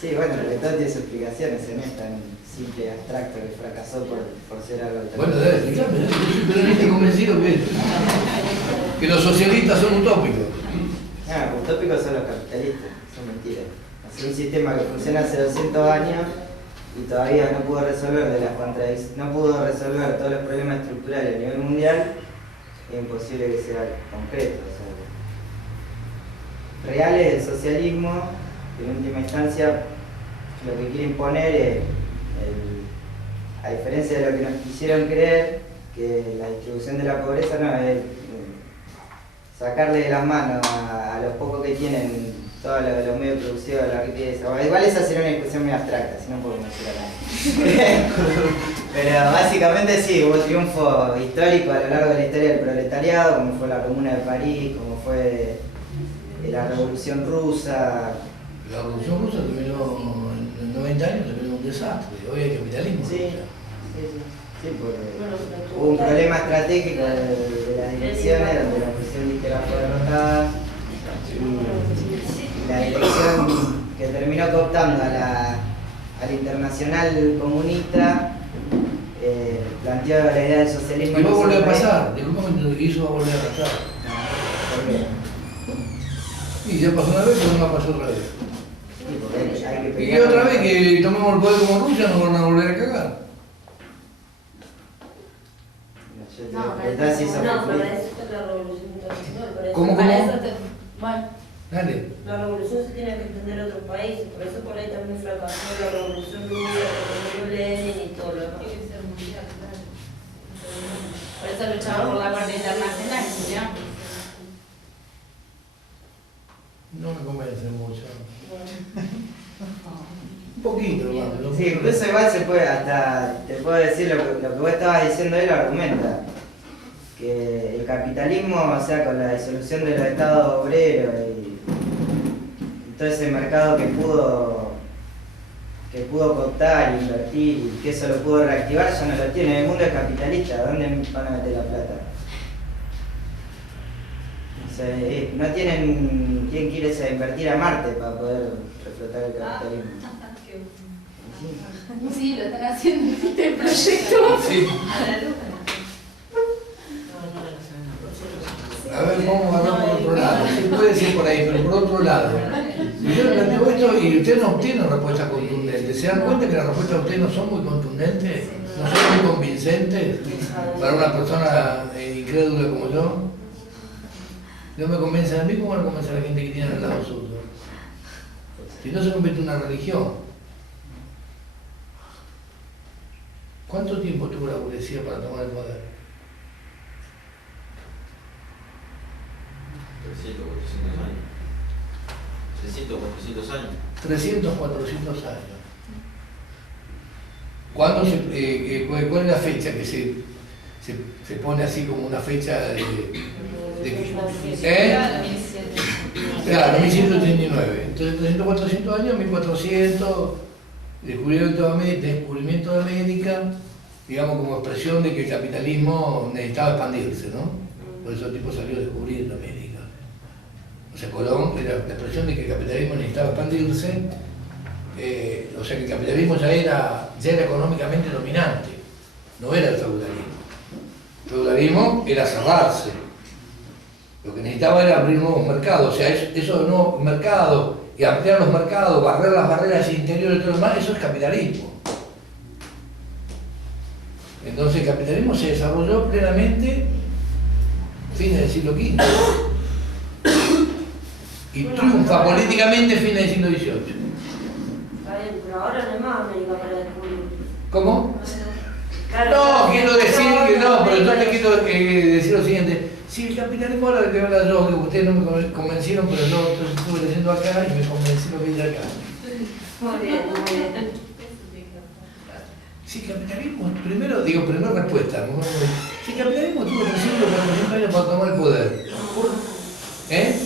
Sí, bueno, pero todo tiene sus explicaciones, no es tan simple y abstracto que fracasó por ser algo alternativo. Bueno, dale, explícame, yo soy peronista convencido que los socialistas son utópicos. Ah, utópicos son los capitalistas, son mentiras. Es un sistema que funciona hace 200 años y todavía no pudo resolver todos los problemas estructurales a nivel mundial, es imposible que sea concreto. O sea, real es el socialismo, que en última instancia lo que quiere imponer es, a diferencia de lo que nos quisieron creer, que la distribución de la pobreza no es sacarle de las manos a los pocos que tienen todos los medios producidos de la riqueza. Bueno, igual esa sería una discusión muy abstracta, si no podemos decir acá. Pero básicamente sí, hubo triunfo histórico a lo largo de la historia del proletariado, como fue la Comuna de París, como fue la Revolución Rusa. La Revolución Rusa terminó en 90 años, terminó en un desastre. Hoy hay capitalismo. Sí, porque hubo un problema estratégico de las direcciones donde la oposición ligera fue derrotada y la dirección que terminó cooptando al internacional comunista planteó la idea del socialismo. ¿Y va a volver a pasar? Disculpame, ¿y eso va a volver a pasar? ¿Por qué? Y ya pasó una vez, pero no va a pasar otra vez. Sí, porque hay que Y pelear otra con- vez que tomemos el poder como Rusia nos van a volver a cagar. Yo te No, voy a preguntar si eso No, fue- para eso está la revolución internacional. Para eso, ¿Cómo? Para eso bueno, Dale. La revolución se tiene que extender a otros países, por eso por ahí también fracasó la revolución rusa, la revolución Lenin y todo lo demás. tiene que ser mundial, claro. Por eso luchamos por la parte internacional, ¿no? No me convence mucho. Un poquito, hermano. Sí, incluso igual se puede, hasta te puedo decir lo que vos estabas diciendo, él argumenta. Que el capitalismo, o sea, con la disolución de los estados obreros y todo ese mercado que pudo cooptar, invertir y que eso lo pudo reactivar, ya no lo tiene. El mundo es capitalista, ¿dónde van a meter la plata? O sea, no tienen quién quiere invertir a Marte para poder reflotar el capitalismo. Sí, lo están haciendo el proyecto. Sí. A ver, vamos a hablar por otro lado. Sí, puede ser por ahí, pero por otro lado. Y yo le planteo esto y usted no obtiene respuestas contundentes. ¿Se dan cuenta que las respuestas de ustedes no son muy contundentes? ¿No son muy convincentes para una persona incrédula como yo? No me convencen a mí, ¿cómo no convencen a la gente que tiene al lado suyo? Si no se convierte en una religión. ¿Cuánto tiempo tuvo la burguesía para tomar el poder? 300, 400 años. 300, 400 años. 300, 400 años. ¿Cuándo ¿cuál es la fecha que se pone así como una fecha de Claro, 1189. Entonces, 300, 400 años, 1400, descubrimiento de América, digamos como expresión de que el capitalismo necesitaba expandirse, ¿no? Por eso el tipo salió a descubrir América. O sea, Colón era la expresión de que el capitalismo necesitaba expandirse, o sea que el capitalismo ya era económicamente dominante, no era el feudalismo. El feudalismo era cerrarse. Lo que necesitaba era abrir nuevos mercados, o sea, eso de nuevos mercados y ampliar los mercados, barrer las barreras interiores y todo lo demás, eso es capitalismo. Entonces el capitalismo se desarrolló plenamente fines del siglo XV y triunfa políticamente fines del siglo XVIII. Está bien, pero ahora no hay más América para descubrir. ¿Cómo? Claro, No, quiero decir que no, pero yo América- te quiero decir lo siguiente. Si el capitalismo ahora de que habla yo, que ustedes no me convencieron, pero yo estuve leyendo acá y me convencí lo que hice acá. Muy bien, muy bien. Si el capitalismo, primera respuesta, ¿no? Si el capitalismo tuvo 300 o 400 años para tomar el poder, ¿eh?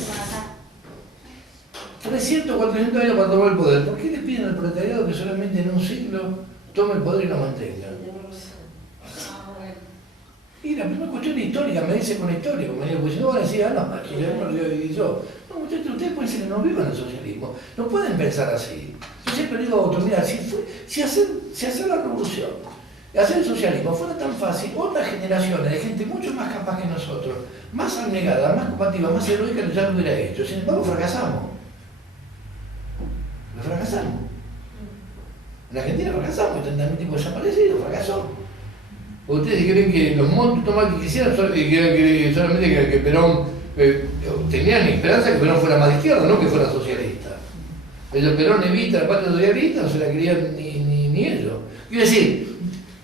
300 o 400 años para tomar el poder, ¿por qué le piden al proletariado que solamente en un siglo tome el poder y lo mantenga? Y la primera cuestión histórica me dice con histórico, porque si no van a decir, no, aquí ya no lo voy a vivir yo. No, muchachos, ustedes pueden decir que no vivan el socialismo, no pueden pensar así. Yo siempre digo a otros, mira, si hacer la revolución, hacer el socialismo fuera tan fácil, otras generaciones de gente mucho más capaz que nosotros, más abnegada, más combativa, más heroica, ya lo hubiera hecho. Sin embargo, fracasamos. Lo fracasamos. En Argentina fracasamos, el 30.000 tipos desaparecidos, fracasó. ¿Ustedes creen que los montos tomados que quisieran, que solamente que Perón, tenían esperanza que Perón fuera más de izquierda, no que fuera socialista? Pero Perón evita la patria socialista, no se la querían ni ellos. Quiero decir,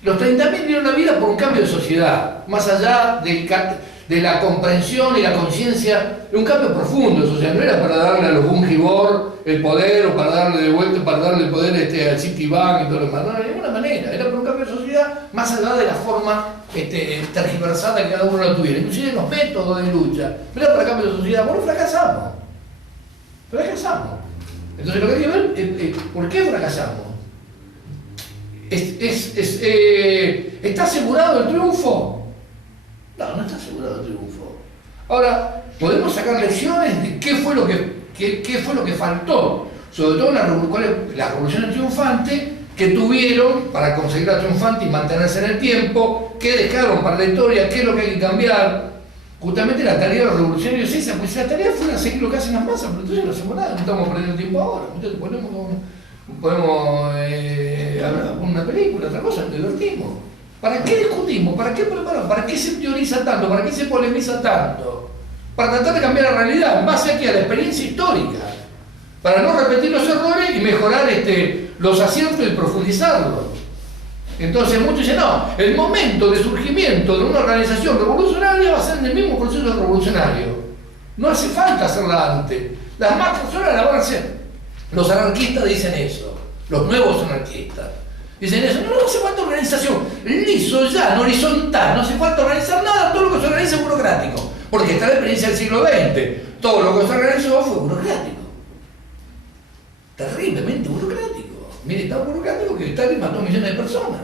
los 30.000 dieron la vida por un cambio de sociedad, más allá de la comprensión y la conciencia, de un cambio profundo de sociedad. No era para darle a los Bungibor el poder o para darle de vuelta, para darle el poder al Citibank y todo lo demás. No, de ninguna manera. Era por un cambio de sociedad, más allá de la forma tergiversada que cada uno lo tuviera, inclusive los métodos de lucha. Pero era para cambio de sociedad. Bueno, fracasamos. Fracasamos. Entonces lo que hay que ver es ¿por qué fracasamos? ¿Está asegurado el triunfo? No, no está asegurado el triunfo. Ahora, podemos sacar lecciones de qué fue lo que faltó, sobre todo las revoluciones triunfantes que tuvieron para conseguir la triunfante y mantenerse en el tiempo, qué dejaron para la historia, qué es lo que hay que cambiar. Justamente la tarea de los revolucionarios es esa, pues si la tarea fuera seguir lo que hacen las masas, pero entonces no hacemos nada, no estamos perdiendo tiempo ahora. Entonces podemos hablar una película, otra cosa, nos divertimos. ¿Para qué discutimos? ¿Para qué preparamos? ¿Para qué se teoriza tanto? ¿Para qué se polemiza tanto? Para tratar de cambiar la realidad, en base aquí a la experiencia histórica, para no repetir los errores y mejorar los aciertos y profundizarlos. Entonces muchos dicen, no, el momento de surgimiento de una organización revolucionaria va a ser en el mismo proceso revolucionario. No hace falta hacerla antes. Las marchas ahora la van a hacer. Los anarquistas dicen eso, los nuevos anarquistas. Dicen eso, no hace falta organización, liso, llano, horizontal, no hace falta organizar nada, todo lo que se organiza es burocrático. Porque está la experiencia del siglo XX, todo lo que se organizó fue burocrático. Terriblemente burocrático. Mire, tan burocrático que Stalin mató millones de personas.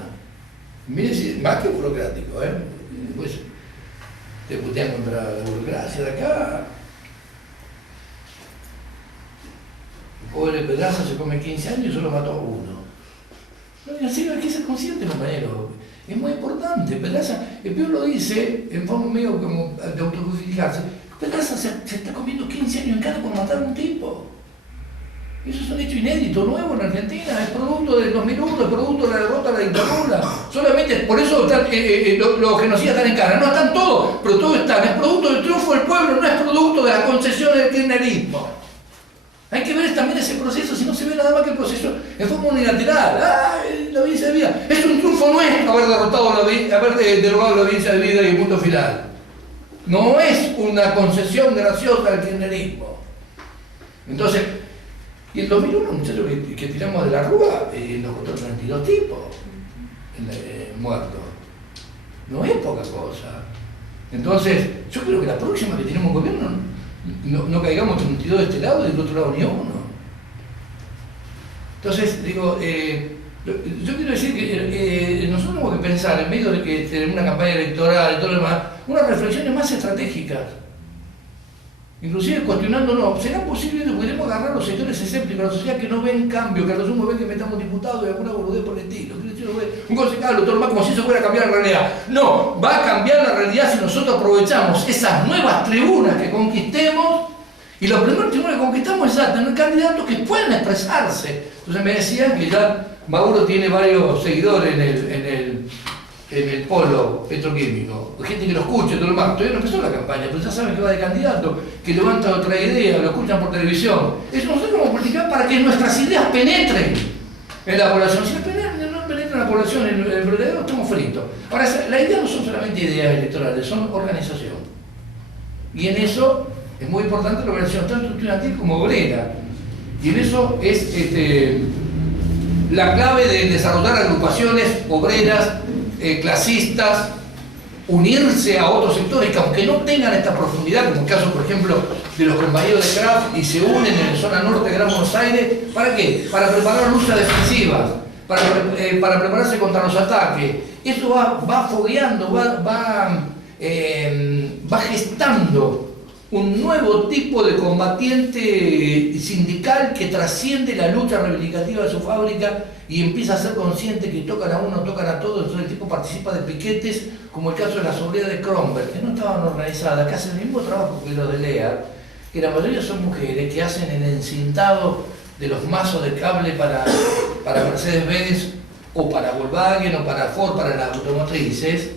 Mire, más que burocrático, Después te putean contra la burocracia de acá. El pobre Pedraza se come 15 años y solo mató a uno. No, en serio, hay que ser consciente, compañero. Es muy importante. Pedraza, el peor lo dice en forma medio como de autojustificarse. Pedraza se está comiendo 15 años en cara por matar a un tipo. Eso es un hecho inédito, nuevo en Argentina, es producto del 2001, es producto de la derrota de la dictadura. Solamente por eso están, los genocidas están en cara, no están todos, pero todos están. Es producto del triunfo del pueblo, no es producto de la concesión del kirchnerismo. Hay que ver también ese proceso, si no se ve nada más que el proceso en forma unilateral. La audiencia de vida. Es un triunfo nuestro haber derogado la audiencia de vida y el punto final. No es una concesión graciosa del kirchnerismo. Entonces, y el 2001, muchachos, que tiramos de la rúa, nos costó 32 tipos muertos. No es poca cosa. Entonces, yo creo que la próxima que tenemos gobierno, no caigamos 32 de este lado y del otro lado ni uno. Entonces, digo, yo quiero decir que nosotros tenemos que pensar, en medio de que tenemos una campaña electoral y todo lo demás, unas reflexiones más estratégicas. inclusive cuestionándonos, ¿será posible que podemos agarrar los sectores escépticos de la sociedad que no ven cambio, que a lo sumo ven que metamos diputados y alguna boludez por el estilo? Un concejal, doctor Más, como si eso fuera a cambiar la realidad. No, va a cambiar la realidad si nosotros aprovechamos esas nuevas tribunas que conquistemos, y los primeros tribunas que conquistamos es a tener candidatos que puedan expresarse. Entonces me decían que ya Maduro tiene varios seguidores en el polo petroquímico, gente que lo escucha y todo lo más. Todavía no empezó la campaña, pero ya saben que va de candidato, que levanta otra idea, lo escuchan por televisión. Eso nosotros como política para que nuestras ideas penetren en la población. Si no penetra en la población, en el verdadero, estamos fritos. Ahora, la idea no son solamente ideas electorales, son organización. Y en eso es muy importante la organización, tanto estudiantil como obrera. Y en eso es la clave de desarrollar agrupaciones obreras, clasistas, unirse a otros sectores que aunque no tengan esta profundidad, como el caso por ejemplo de los compañeros de CRAF, y se unen en la zona norte de Gran Buenos Aires, ¿para qué? Para preparar luchas defensivas, para prepararse contra los ataques. Eso va fogueando, va gestando un nuevo tipo de combatiente sindical que trasciende la lucha reivindicativa de su fábrica y empieza a ser consciente que tocan a uno, tocan a todos. Entonces el tipo participa de piquetes, como el caso de las obreras de Kronberg, que no estaban organizadas, que hacen el mismo trabajo que los de Lea, que la mayoría son mujeres, que hacen el encintado de los mazos de cable para Mercedes-Benz o para Volkswagen o para Ford, para las automotrices.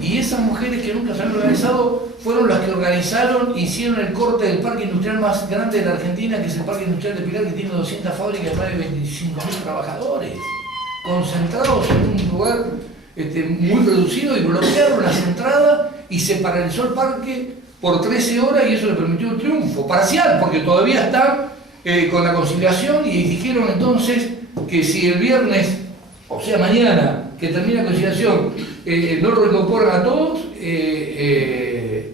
Y esas mujeres que nunca se han organizado fueron las que organizaron, hicieron el corte del parque industrial más grande de la Argentina, que es el parque industrial de Pilar, que tiene 200 fábricas y más de 25.000 trabajadores, concentrados en un lugar muy reducido, y bloquearon las entradas y se paralizó el parque por 13 horas, y eso le permitió un triunfo parcial, porque todavía están con la conciliación, y dijeron entonces que si el viernes, o sea mañana, que termina la conciliación, no lo reincorporan a todos,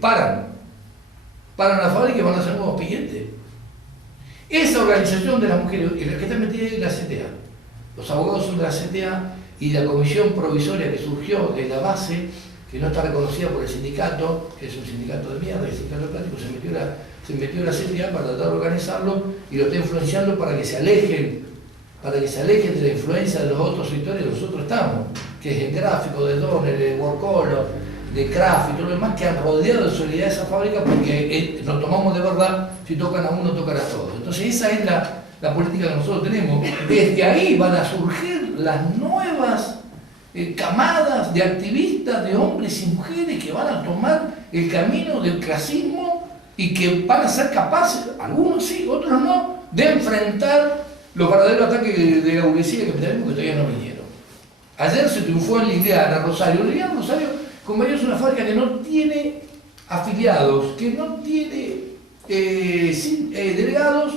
paran la fábrica y van a ser nuevos clientes. Esa organización de las mujeres, en la que está metida es la CTA. Los abogados son de la CTA, y la comisión provisoria que surgió de la base, que no está reconocida por el sindicato, que es un sindicato de mierda, el sindicato plástico, se metió la CTA para tratar de organizarlo, y lo está influenciando para que se alejen de la influencia de los otros sectores que nosotros estamos, que es el gráfico, de Donner, de Workcolor, de Kraft y todo lo demás, que han rodeado de solidaridad esa fábrica, porque nos tomamos de verdad, si tocan a uno, tocan a todos. Entonces esa es la política que nosotros tenemos. Desde ahí van a surgir las nuevas camadas de activistas, de hombres y mujeres que van a tomar el camino del clasismo y que van a ser capaces, algunos sí, otros no, de enfrentar los verdaderos ataques de la burguesía que tenemos, que todavía no vinieron. Ayer se triunfó en Liliana, Rosario. Liliana, Rosario, compañeros, es una fábrica que no tiene afiliados, que no tiene delegados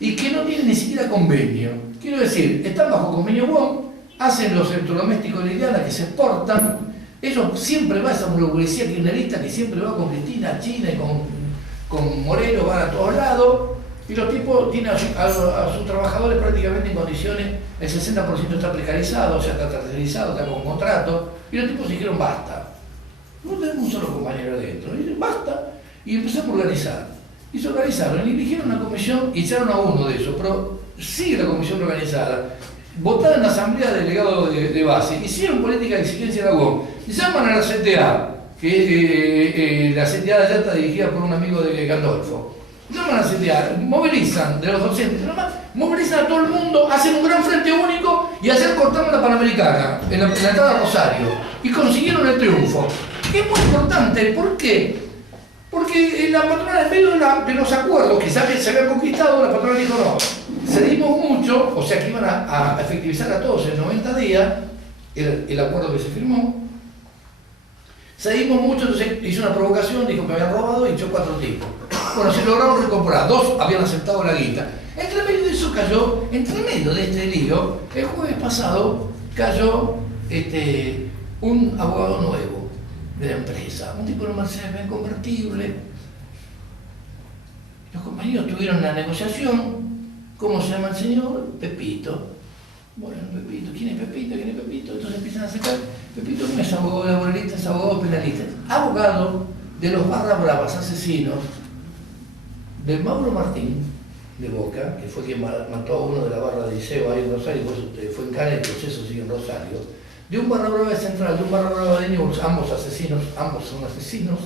y que no tiene ni siquiera convenio. Quiero decir, están bajo convenio WOM, hacen los electrodomésticos de Liliana que se exportan. Ellos siempre va a esa burguesía kirchnerista que siempre va con Cristina, China y con Moreno, van a todos lados. Y los tipos tienen a sus trabajadores prácticamente en condiciones, el 60% está precarizado, o sea, está tercerizado, está con contrato, y los tipos dijeron basta. No tenemos un solo compañero adentro, y dijeron basta, y empezamos a organizar. Y se organizaron, y eligieron una comisión, y echaron a uno de esos, pero sigue la comisión organizada. Votaron en la asamblea de delegados de base, hicieron política de exigencia de la UOM, llaman a la CTA, que la CTA de allá está dirigida por un amigo de Gandolfo. Llaman a la CTA, movilizan de los docentes, movilizan a todo el mundo, hacen un gran frente único, y ayer cortaron la Panamericana en la entrada a Rosario y consiguieron el triunfo. Es muy importante, ¿por qué? Porque la patronal, en medio de los acuerdos que se habían conquistado, la patronal dijo no, cedimos mucho, o sea que iban a efectivizar a todos en 90 días el acuerdo que se firmó. Cedimos mucho, entonces hizo una provocación, dijo que habían robado y echó 4 tipos. Bueno, se lograron recuperar, 2 habían aceptado la guita. Entre medio de eso cayó, entre medio de este lío, el jueves pasado cayó un abogado nuevo de la empresa, un tipo de Mercedes-Benz convertible. Los compañeros tuvieron la negociación. ¿Cómo se llama el señor? Pepito. Bueno, Pepito, ¿quién es Pepito? ¿Quién es Pepito? Entonces empiezan a sacar. Pepito no es abogado laboralista, es abogado penalista. Abogado de los barra bravas, asesinos, de Mauro Martín, de Boca, que fue quien mató a uno de la barra de Liceo ahí en Rosario, pues fue en Cana, el proceso sigue en Rosario, de un barra brava de Central, de un barra brava de News, ambos asesinos, ambos son asesinos,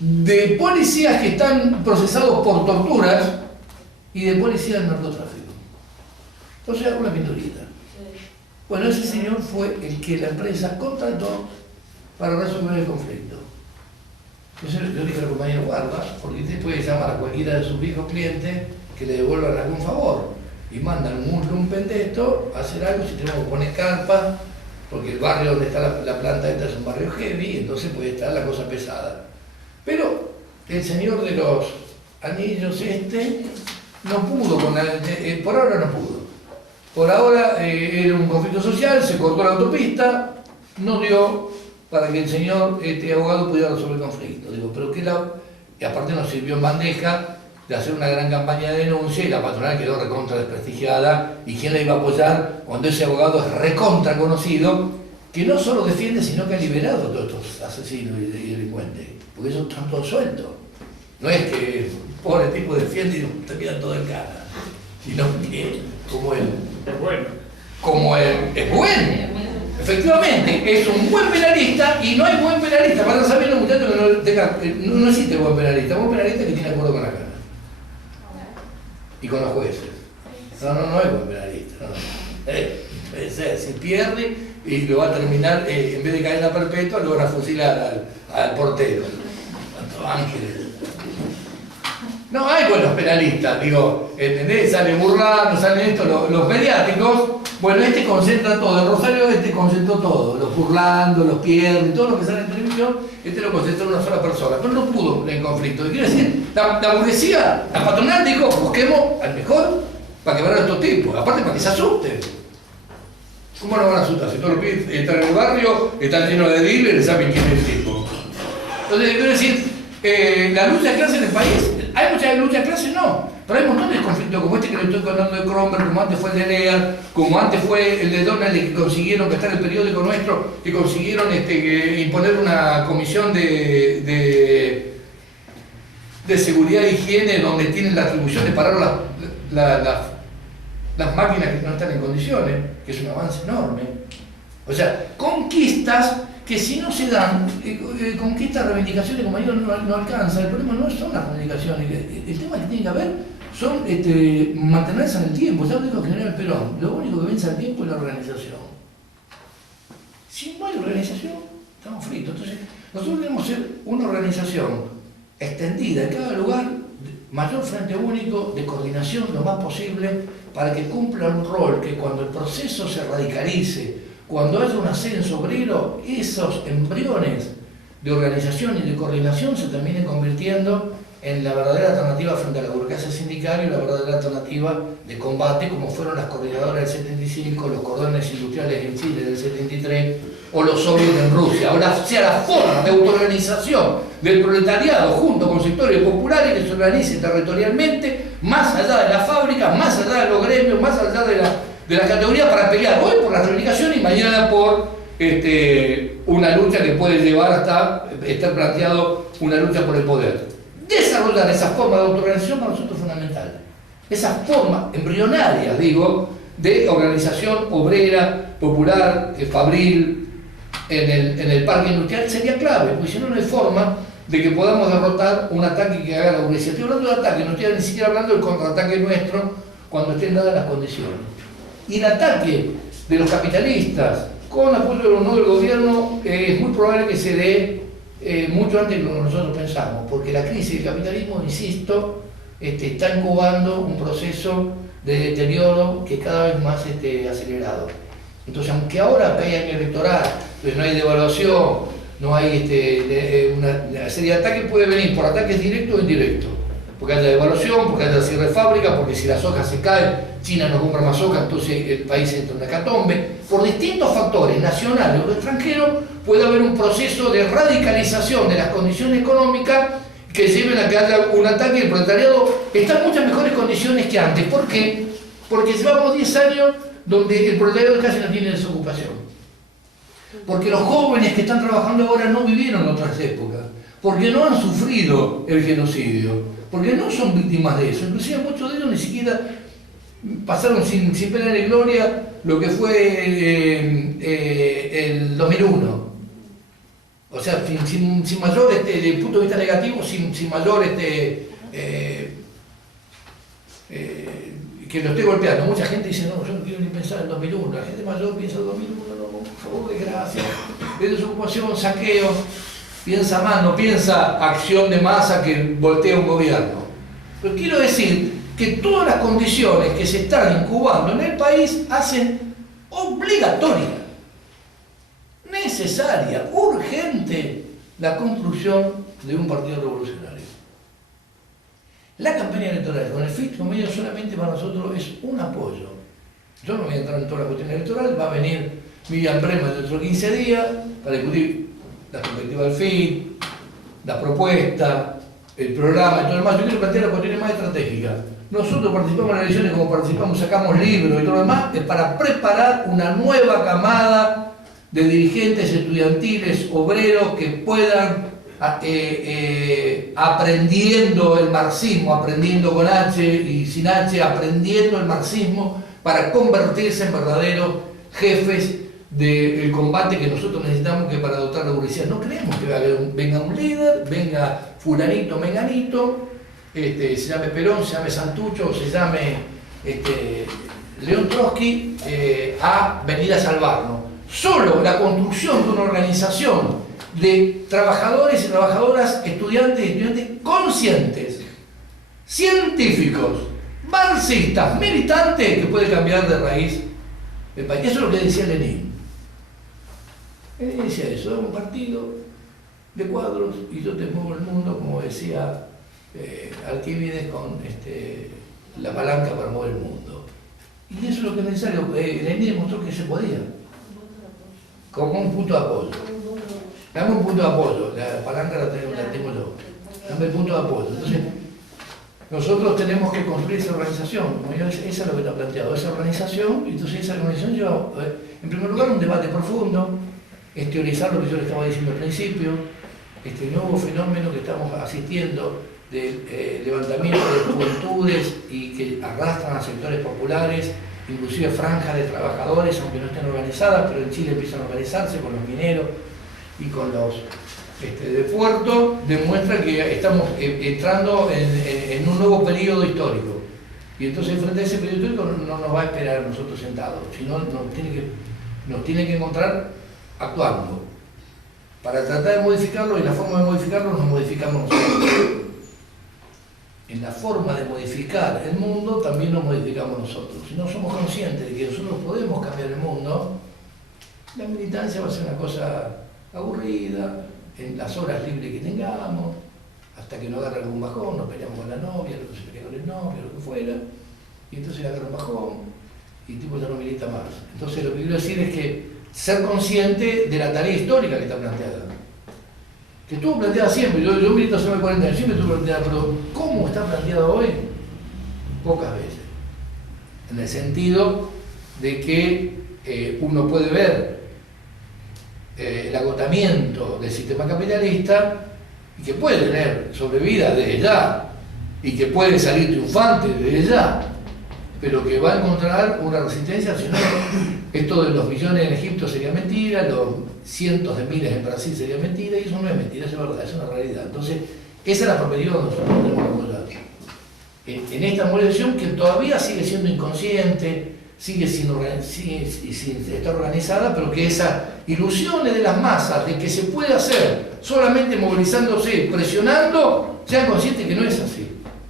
de policías que están procesados por torturas y de policías del narcotráfico. Entonces hago una pinturita. Bueno, ese señor fue el que la empresa contrató para resolver el conflicto. Entonces yo dije al compañero, guarda, porque usted puede llamar a cualquiera de sus viejos clientes que le devuelvan algún favor y mandan un lumpen de esto a hacer algo si tenemos que poner carpa, porque el barrio donde está la planta esta es un barrio heavy, entonces puede estar la cosa pesada. Pero el señor de los anillos no pudo, por ahora no pudo. Por ahora era un conflicto social, se cortó la autopista, no dio para que el señor abogado pudiera resolver el conflicto. Digo, pero y aparte nos sirvió en bandeja de hacer una gran campaña de denuncia y la patronal quedó recontra desprestigiada. ¿Y quién la iba a apoyar cuando ese abogado es recontra conocido, que no solo defiende, sino que ha liberado a todos estos asesinos y delincuentes? Porque ellos están todos sueltos. No es que el pobre tipo defiende y te quedan todo en cara, sino que como él. Es bueno. Como él es bueno. Efectivamente, es un buen penalista y no hay buen penalista. Van a saber los muchachos que no existe buen penalista. Buen penalista que tiene acuerdo con la Cámara y con los jueces. No es buen penalista. Si pierde y lo va a terminar, en vez de cadena perpetua, lo van a fusilar al portero. Cuántos ángeles. No hay buenos penalistas, digo, ¿entendés? Salen burlando, salen esto, los mediáticos. Bueno, concentra todo, el Rosario concentró todo, los burlando, los pierde, todo lo que sale en televisión, lo concentró en una sola persona, pero no pudo en conflicto. Quiere decir, la burguesía, la patronal dijo, busquemos al mejor para que vayan estos tipos, aparte para que se asusten. ¿Cómo no van a asustar? Si todos los pibes están en el barrio, están llenos de dealers, saben quién es el tipo. Entonces, quiero decir, la lucha de clase en el país, ¿hay mucha lucha de clase? No. Pero hay un montón de conflictos como este que le estoy contando de Cromberg, como antes fue el de Lear, como antes fue el de Donald, que consiguieron, que está en el periódico nuestro, que consiguieron imponer una comisión de seguridad e higiene donde tienen la atribución de parar las máquinas que no están en condiciones, que es un avance enorme. O sea, conquistas que si no se dan, conquistas, reivindicaciones, como digo, no alcanza. El problema no son las reivindicaciones, el tema que tiene que haber son mantenerse en el tiempo. Ya lo dijo el general Perón, lo único que vence al tiempo es la organización. Si no hay organización, estamos fritos. Entonces, nosotros debemos ser una organización extendida en cada lugar, mayor frente único, de coordinación lo más posible, para que cumpla un rol que cuando el proceso se radicalice, cuando haya un ascenso obrero, esos embriones de organización y de coordinación se terminen convirtiendo en la verdadera alternativa frente a la burguesía sindical y la verdadera alternativa de combate, como fueron las coordinadoras del 75, los cordones industriales en Chile del 73 o los soviets en Rusia. Ahora sea la forma de autoorganización del proletariado junto con sectores populares que se organicen territorialmente, más allá de la fábrica, más allá de los gremios, más allá de la categoría, para pelear hoy por la reivindicación y mañana por una lucha que puede llevar hasta estar planteado una lucha por el poder. Desarrollar esa forma de autoorganización para nosotros es fundamental. Esa forma embrionaria, digo, de organización obrera, popular, fabril, en el parque industrial sería clave, porque si no, no hay forma de que podamos derrotar un ataque que haga la burguesía. Estoy hablando de ataque, no estoy ni siquiera hablando del contraataque nuestro cuando estén dadas las condiciones. Y el ataque de los capitalistas con apoyo o no del gobierno es muy probable que se dé mucho antes de lo que nosotros pensamos, porque la crisis del capitalismo, insisto, está incubando un proceso de deterioro que cada vez más acelerado. Entonces, aunque ahora hay año electoral, pues no hay devaluación, no hay una serie de ataques, puede venir por ataques directos o indirectos, porque haya devaluación, porque haya cierre de fábrica, porque si las hojas se caen, China no compra más soja, entonces el país entra en una hecatombe. Por distintos factores, nacionales o extranjeros, puede haber un proceso de radicalización de las condiciones económicas que lleven a que haya un ataque. El proletariado está en muchas mejores condiciones que antes. ¿Por qué? Porque llevamos 10 años donde el proletariado casi no tiene desocupación. Porque los jóvenes que están trabajando ahora no vivieron otras épocas. porque no han sufrido el genocidio, porque no son víctimas de eso. Inclusive muchos de ellos ni siquiera pasaron sin pena ni gloria lo que fue el 2001. O sea, sin mayor, desde el punto de vista negativo, sin mayor, que lo esté golpeando. Mucha gente dice, no, yo no quiero ni pensar en 2001. La gente mayor piensa en 2001, no, por favor, desgracia. Es desocupación, saqueo, piensa más, no piensa acción de masa que voltea un gobierno. Pero quiero decir que todas las condiciones que se están incubando en el país hacen obligatoria, necesaria, urgente la construcción de un partido revolucionario. La campaña electoral con el fisco medio solamente para nosotros es un apoyo. Yo no voy a entrar en toda la cuestión electoral, va a venir Miriam Bremer dentro de 15 días para discutir la perspectiva del FIT, la propuesta, el programa y todo lo demás. Yo quiero plantear las cuestiones más estratégicas. Nosotros participamos en las elecciones como participamos, sacamos libros y todo lo demás, es para preparar una nueva camada de dirigentes estudiantiles, obreros que puedan, aprendiendo el marxismo, aprendiendo con H y sin H, aprendiendo el marxismo para convertirse en verdaderos jefes del combate que nosotros necesitamos que para dotar la burguesía. No creemos que venga un líder, venga fulanito, menganito, se llame Perón, se llame Santucho, se llame León Trotsky, a venir a salvarnos. Solo la construcción de una organización de trabajadores y trabajadoras, estudiantes y estudiantes conscientes, científicos, marxistas, militantes, que puede cambiar de raíz el país. Eso es lo que decía Lenin. Lenin decía eso, es un partido de cuadros y yo te muevo el mundo, como decía Alquímedes, con la palanca para mover el mundo. Y eso es lo que es necesario. Lenin demostró que se podía, como un punto de apoyo. Dame un punto de apoyo, la palanca la tengo yo. Dame el punto de apoyo. Entonces, nosotros tenemos que construir esa organización. Esa es lo que está planteado, esa organización. Y entonces esa organización lleva, en primer lugar, un debate profundo, es teorizar lo que yo le estaba diciendo al principio, este nuevo fenómeno que estamos asistiendo de levantamiento de juventudes y que arrastran a sectores populares, inclusive franjas de trabajadores, aunque no estén organizadas, pero en Chile empiezan a organizarse con los mineros y con los de puerto, demuestra que estamos entrando en un nuevo periodo histórico. Y entonces frente a ese periodo histórico no nos va a esperar a nosotros sentados, sino nos tiene que encontrar actuando. Para tratar de modificarlo, y la forma de modificarlo nos modificamos nosotros. En la forma de modificar el mundo también nos modificamos nosotros. Si no somos conscientes de que nosotros podemos cambiar el mundo, la militancia va a ser una cosa aburrida, en las horas libres que tengamos, hasta que nos agarre algún bajón, nos peleamos con la novia, lo que se pelea con el novio, lo que fuera, y entonces le agarra un bajón, y el tipo ya no milita más. Entonces lo que quiero decir es que ser consciente de la tarea histórica que está planteada. Que estuvo planteada siempre, yo milito hace 40 años, siempre estuvo planteada, pero ¿cómo está planteada hoy? Pocas veces. En el sentido de que uno puede ver el agotamiento del sistema capitalista y que puede tener sobrevida desde ya y que puede salir triunfante desde ya, pero que va a encontrar una resistencia, si no, esto de los millones en Egipto sería mentira, los cientos de miles en Brasil sería mentira, y eso no es mentira, es verdad, es una realidad. Entonces, esa es la perspectiva que nosotros tenemos que apoyar. En esta movilización que todavía sigue siendo inconsciente, sigue sin estar organizada, pero que esas ilusiones de las masas de que se puede hacer solamente movilizándose, presionando, sean conscientes que no es así,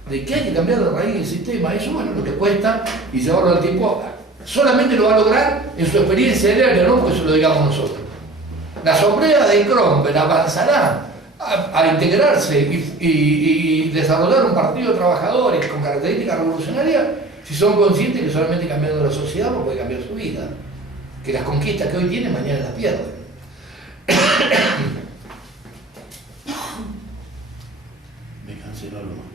de que hay que cambiar de raíz el sistema. Eso, bueno, lo que cuesta y llevarlo al tiempo, solamente lo va a lograr en su experiencia diaria, no porque eso lo digamos nosotros. Las obreras de Cromwell avanzarán a integrarse y desarrollar un partido de trabajadores con características revolucionarias si son conscientes que solamente cambiando la sociedad no puede cambiar su vida, que las conquistas que hoy tienen mañana las pierden. Me cansé, no hablo más.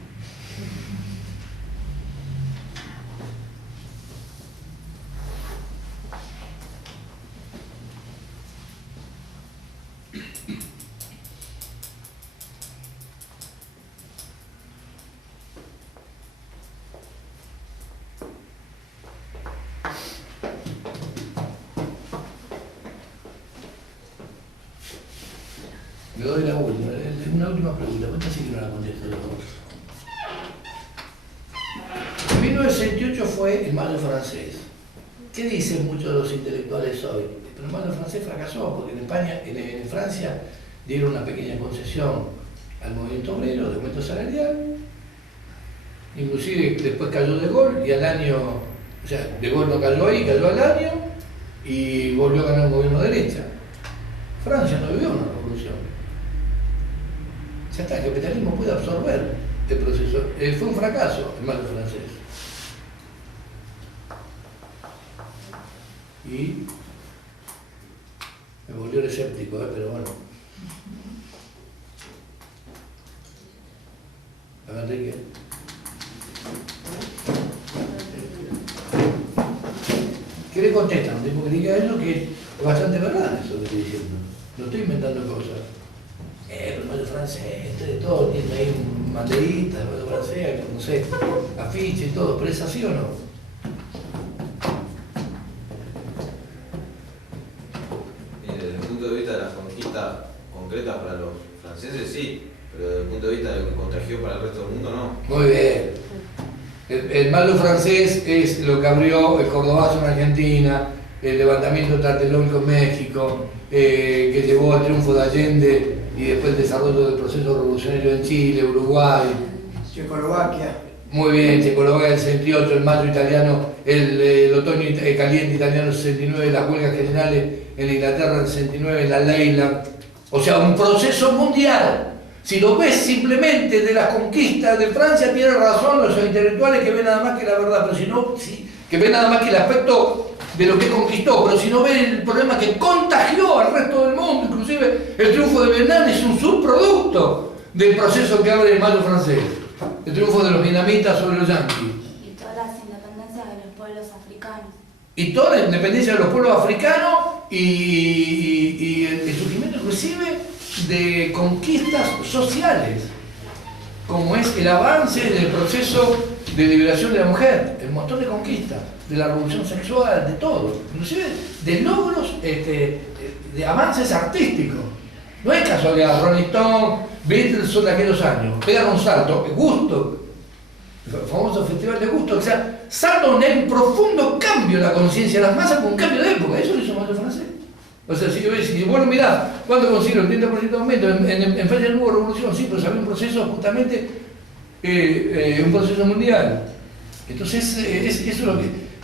Le doy la última, una última pregunta, ¿cuántas sí que no la contesto yo? En 1968 fue el Mayo francés. ¿Qué dicen muchos de los intelectuales hoy? Pero el Mayo francés fracasó porque en España, en Francia dieron una pequeña concesión al movimiento obrero, de aumento salarial. Inclusive después cayó De Gaulle y al año, o sea, De Gaulle no cayó ahí, cayó al año y volvió a ganar un gobierno de derecha. Francia no vivió una revolución. Ya está, el capitalismo puede absorber el proceso. Fue un fracaso el Mayo francés. Y me volvió escéptico, pero bueno. A ver, Enrique. ¿Qué le contestan? Tengo que diga eso que es bastante verdad eso que estoy diciendo. No estoy inventando cosas. El Mayo francés, de todo, tiene ahí banderitas, el Mayo francés, no sé, afiche y todo, pero ¿es así o no? Desde el punto de vista de las conquistas concretas para los franceses, sí, pero desde el punto de vista de lo que contagió para el resto del mundo, no. Muy bien. El Mayo francés es lo que abrió el Cordobazo en Argentina, el levantamiento tartelónico en México, que llevó al triunfo de Allende y después el desarrollo del proceso revolucionario en Chile, Uruguay. Checoslovaquia. Muy bien, Checoslovaquia del 68, el mayo italiano, el otoño caliente italiano del 69, las huelgas generales en Inglaterra del 69, la Leyland. O sea, un proceso mundial. Si lo ves simplemente de las conquistas de Francia, tienen razón los intelectuales que ven nada más que la verdad, pero si no, que ven nada más que el aspecto de lo que conquistó, pero si no ven el problema que contagió al resto del mundo, inclusive el triunfo de Vietnam es un subproducto del proceso que abre el Mayo francés, el triunfo de los vietnamitas sobre los yanquis. Y todas las independencias de los pueblos africanos. Y toda la independencia de los pueblos africanos y el surgimiento inclusive de conquistas sociales, como es el avance del proceso de liberación de la mujer, el montón de conquistas, de la revolución sexual, de todo, inclusive de logros, de avances artísticos. No es casualidad, Rolling Stone, Beatles son de aquellos años, pegan un salto, Gusto, el famoso festival de Gusto, o sea, salta un profundo cambio en la conciencia de las masas con un cambio de época, eso lo hizo Mayo francés. O sea, si bueno, mirá, ¿cuándo consiguió el 30% de aumento? En Francia no hubo revolución, sí, pero había un proceso justamente, un proceso mundial. Entonces, eso es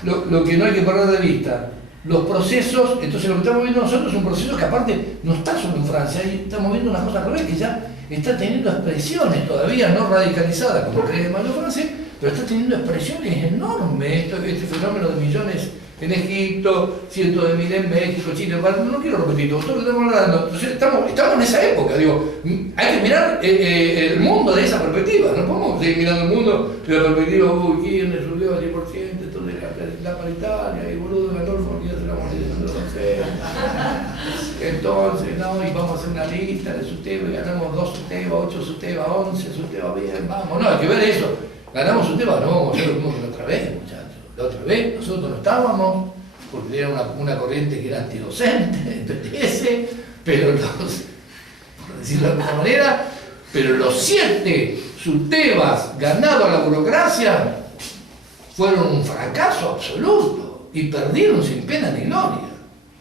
lo que no hay que perder de vista. Los procesos, entonces lo que estamos viendo nosotros es un proceso que aparte no está solo en Francia, ahí estamos viendo una cosa al revés, que ya está teniendo expresiones todavía no radicalizadas, como cree el Mayo francés, pero está teniendo expresiones enormes, este fenómeno de millones en Egipto, cientos de miles en México, Chile, no quiero repetir todo lo que estamos hablando. Entonces estamos en esa época, digo, hay que mirar el mundo de esa perspectiva, no podemos seguir mirando el mundo de la perspectiva, uy, Kirchner subió al 10%, entonces la paritaria, y boludo, Gandolfo, que se la moneda, entonces, no, y vamos a hacer una lista de Susteva, y ganamos 2 Susteva, 8 Susteva, 11 Susteva, bien, vamos, no, hay que ver eso, ganamos Susteva, no vamos a hacer lo mismo que la otra vez, muchachos. La otra vez nosotros no estábamos, porque era una corriente que era antidocente, PTS, pero por decirlo de alguna manera, pero los 7 Sustevas ganados a la burocracia fueron un fracaso absoluto y perdieron sin pena ni gloria.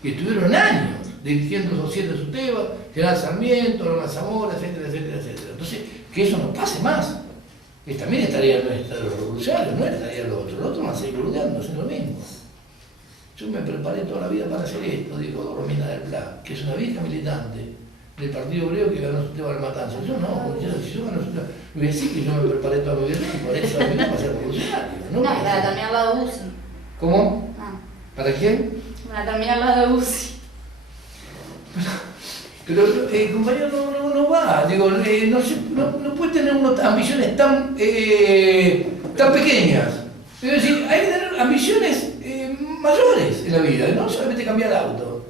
Y estuvieron años dirigiendo esos 7 Sustevas, General Sarmiento, Loma Zamora, etcétera, etcétera, etcétera. Entonces, que eso no pase más. Y también estaría nuestra de los revolucionarios, no estaría los otros van a seguir boludeando, haciendo lo mismo. Yo me preparé toda la vida para hacer esto, dijo Romina del Pla, que es una vieja militante del Partido Obrero que ganó Susteva al Matanza. Yo no, si yo ganó Susteva, voy a decir que yo me preparé toda mi vida por eso, no para ser revolucionario. No, para terminar la de UCI. ¿Cómo? Ah. ¿Para quién? Para terminar la de UCI. Pero compañero, no va, digo, no puede tener ambiciones tan pequeñas. Es decir, hay que tener ambiciones mayores en la vida, no solamente cambiar auto.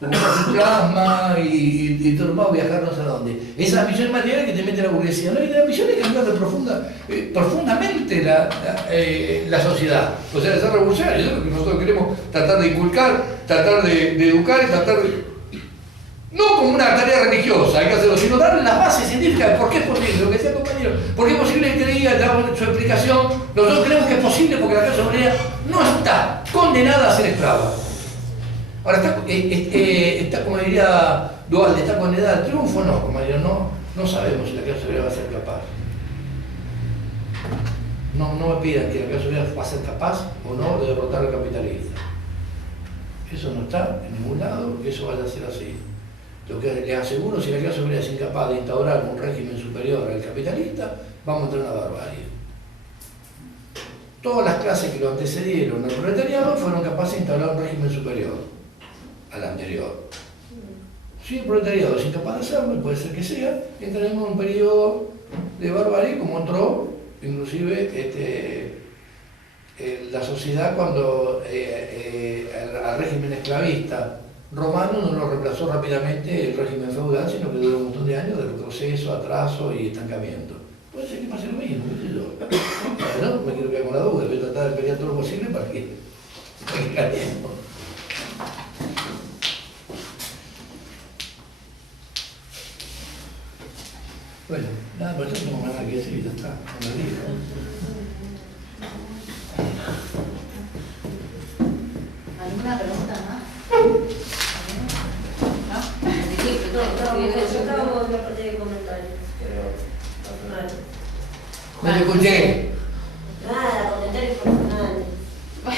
Comprar plasma y turbar, viajar no sé a dónde. Esas ambiciones materiales que te mete la burguesía, no hay que tener ambiciones que cambiar profundamente la sociedad. O sea, esa revolucionaria, eso es lo que nosotros queremos tratar de inculcar, tratar de educar y tratar No como una tarea religiosa, hay que hacerlo, sino darle las bases científicas de por qué es posible, lo que decía el compañero, por qué es posible que creía, damos su explicación. Nosotros creemos que es posible porque la clase obrera no está condenada a ser esclava. Ahora, está como diría Dualde, ¿está condenada al triunfo? No, compañero, no sabemos si la clase obrera va a ser capaz. No me pidan que la clase obrera va a ser capaz o no de derrotar al capitalista. Eso no está en ningún lado, que eso vaya a ser así. Lo que les aseguro, si la clase obrera es incapaz de instaurar un régimen superior al capitalista, vamos a tener una barbarie. Todas las clases que lo antecedieron al proletariado fueron capaces de instaurar un régimen superior al anterior. Si el proletariado es incapaz de hacerlo, y puede ser que sea, entraremos en un periodo de barbarie como entró inclusive la sociedad cuando al régimen esclavista romano no lo reemplazó rápidamente el régimen feudal, sino que duró un montón de años de retroceso, atraso y estancamiento. Puede ser que pase lo mismo, qué sé yo. No me quiero quedar con la duda, voy a tratar de pelear todo lo posible para que ganemos. Bueno, nada, pues yo no tengo nada que decir, ya está, no me digo. ¿Alguna pregunta más? No, estábamos en la parte de comentarios, pero personales. No te escuché. Nada, comentarios personales.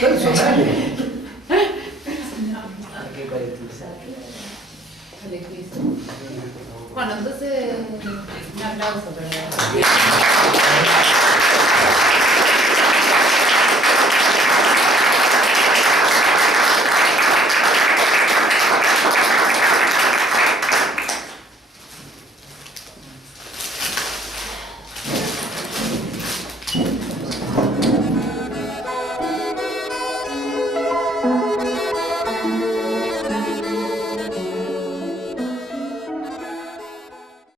Personales. Hay que colectivizar. Bueno, entonces un aplauso para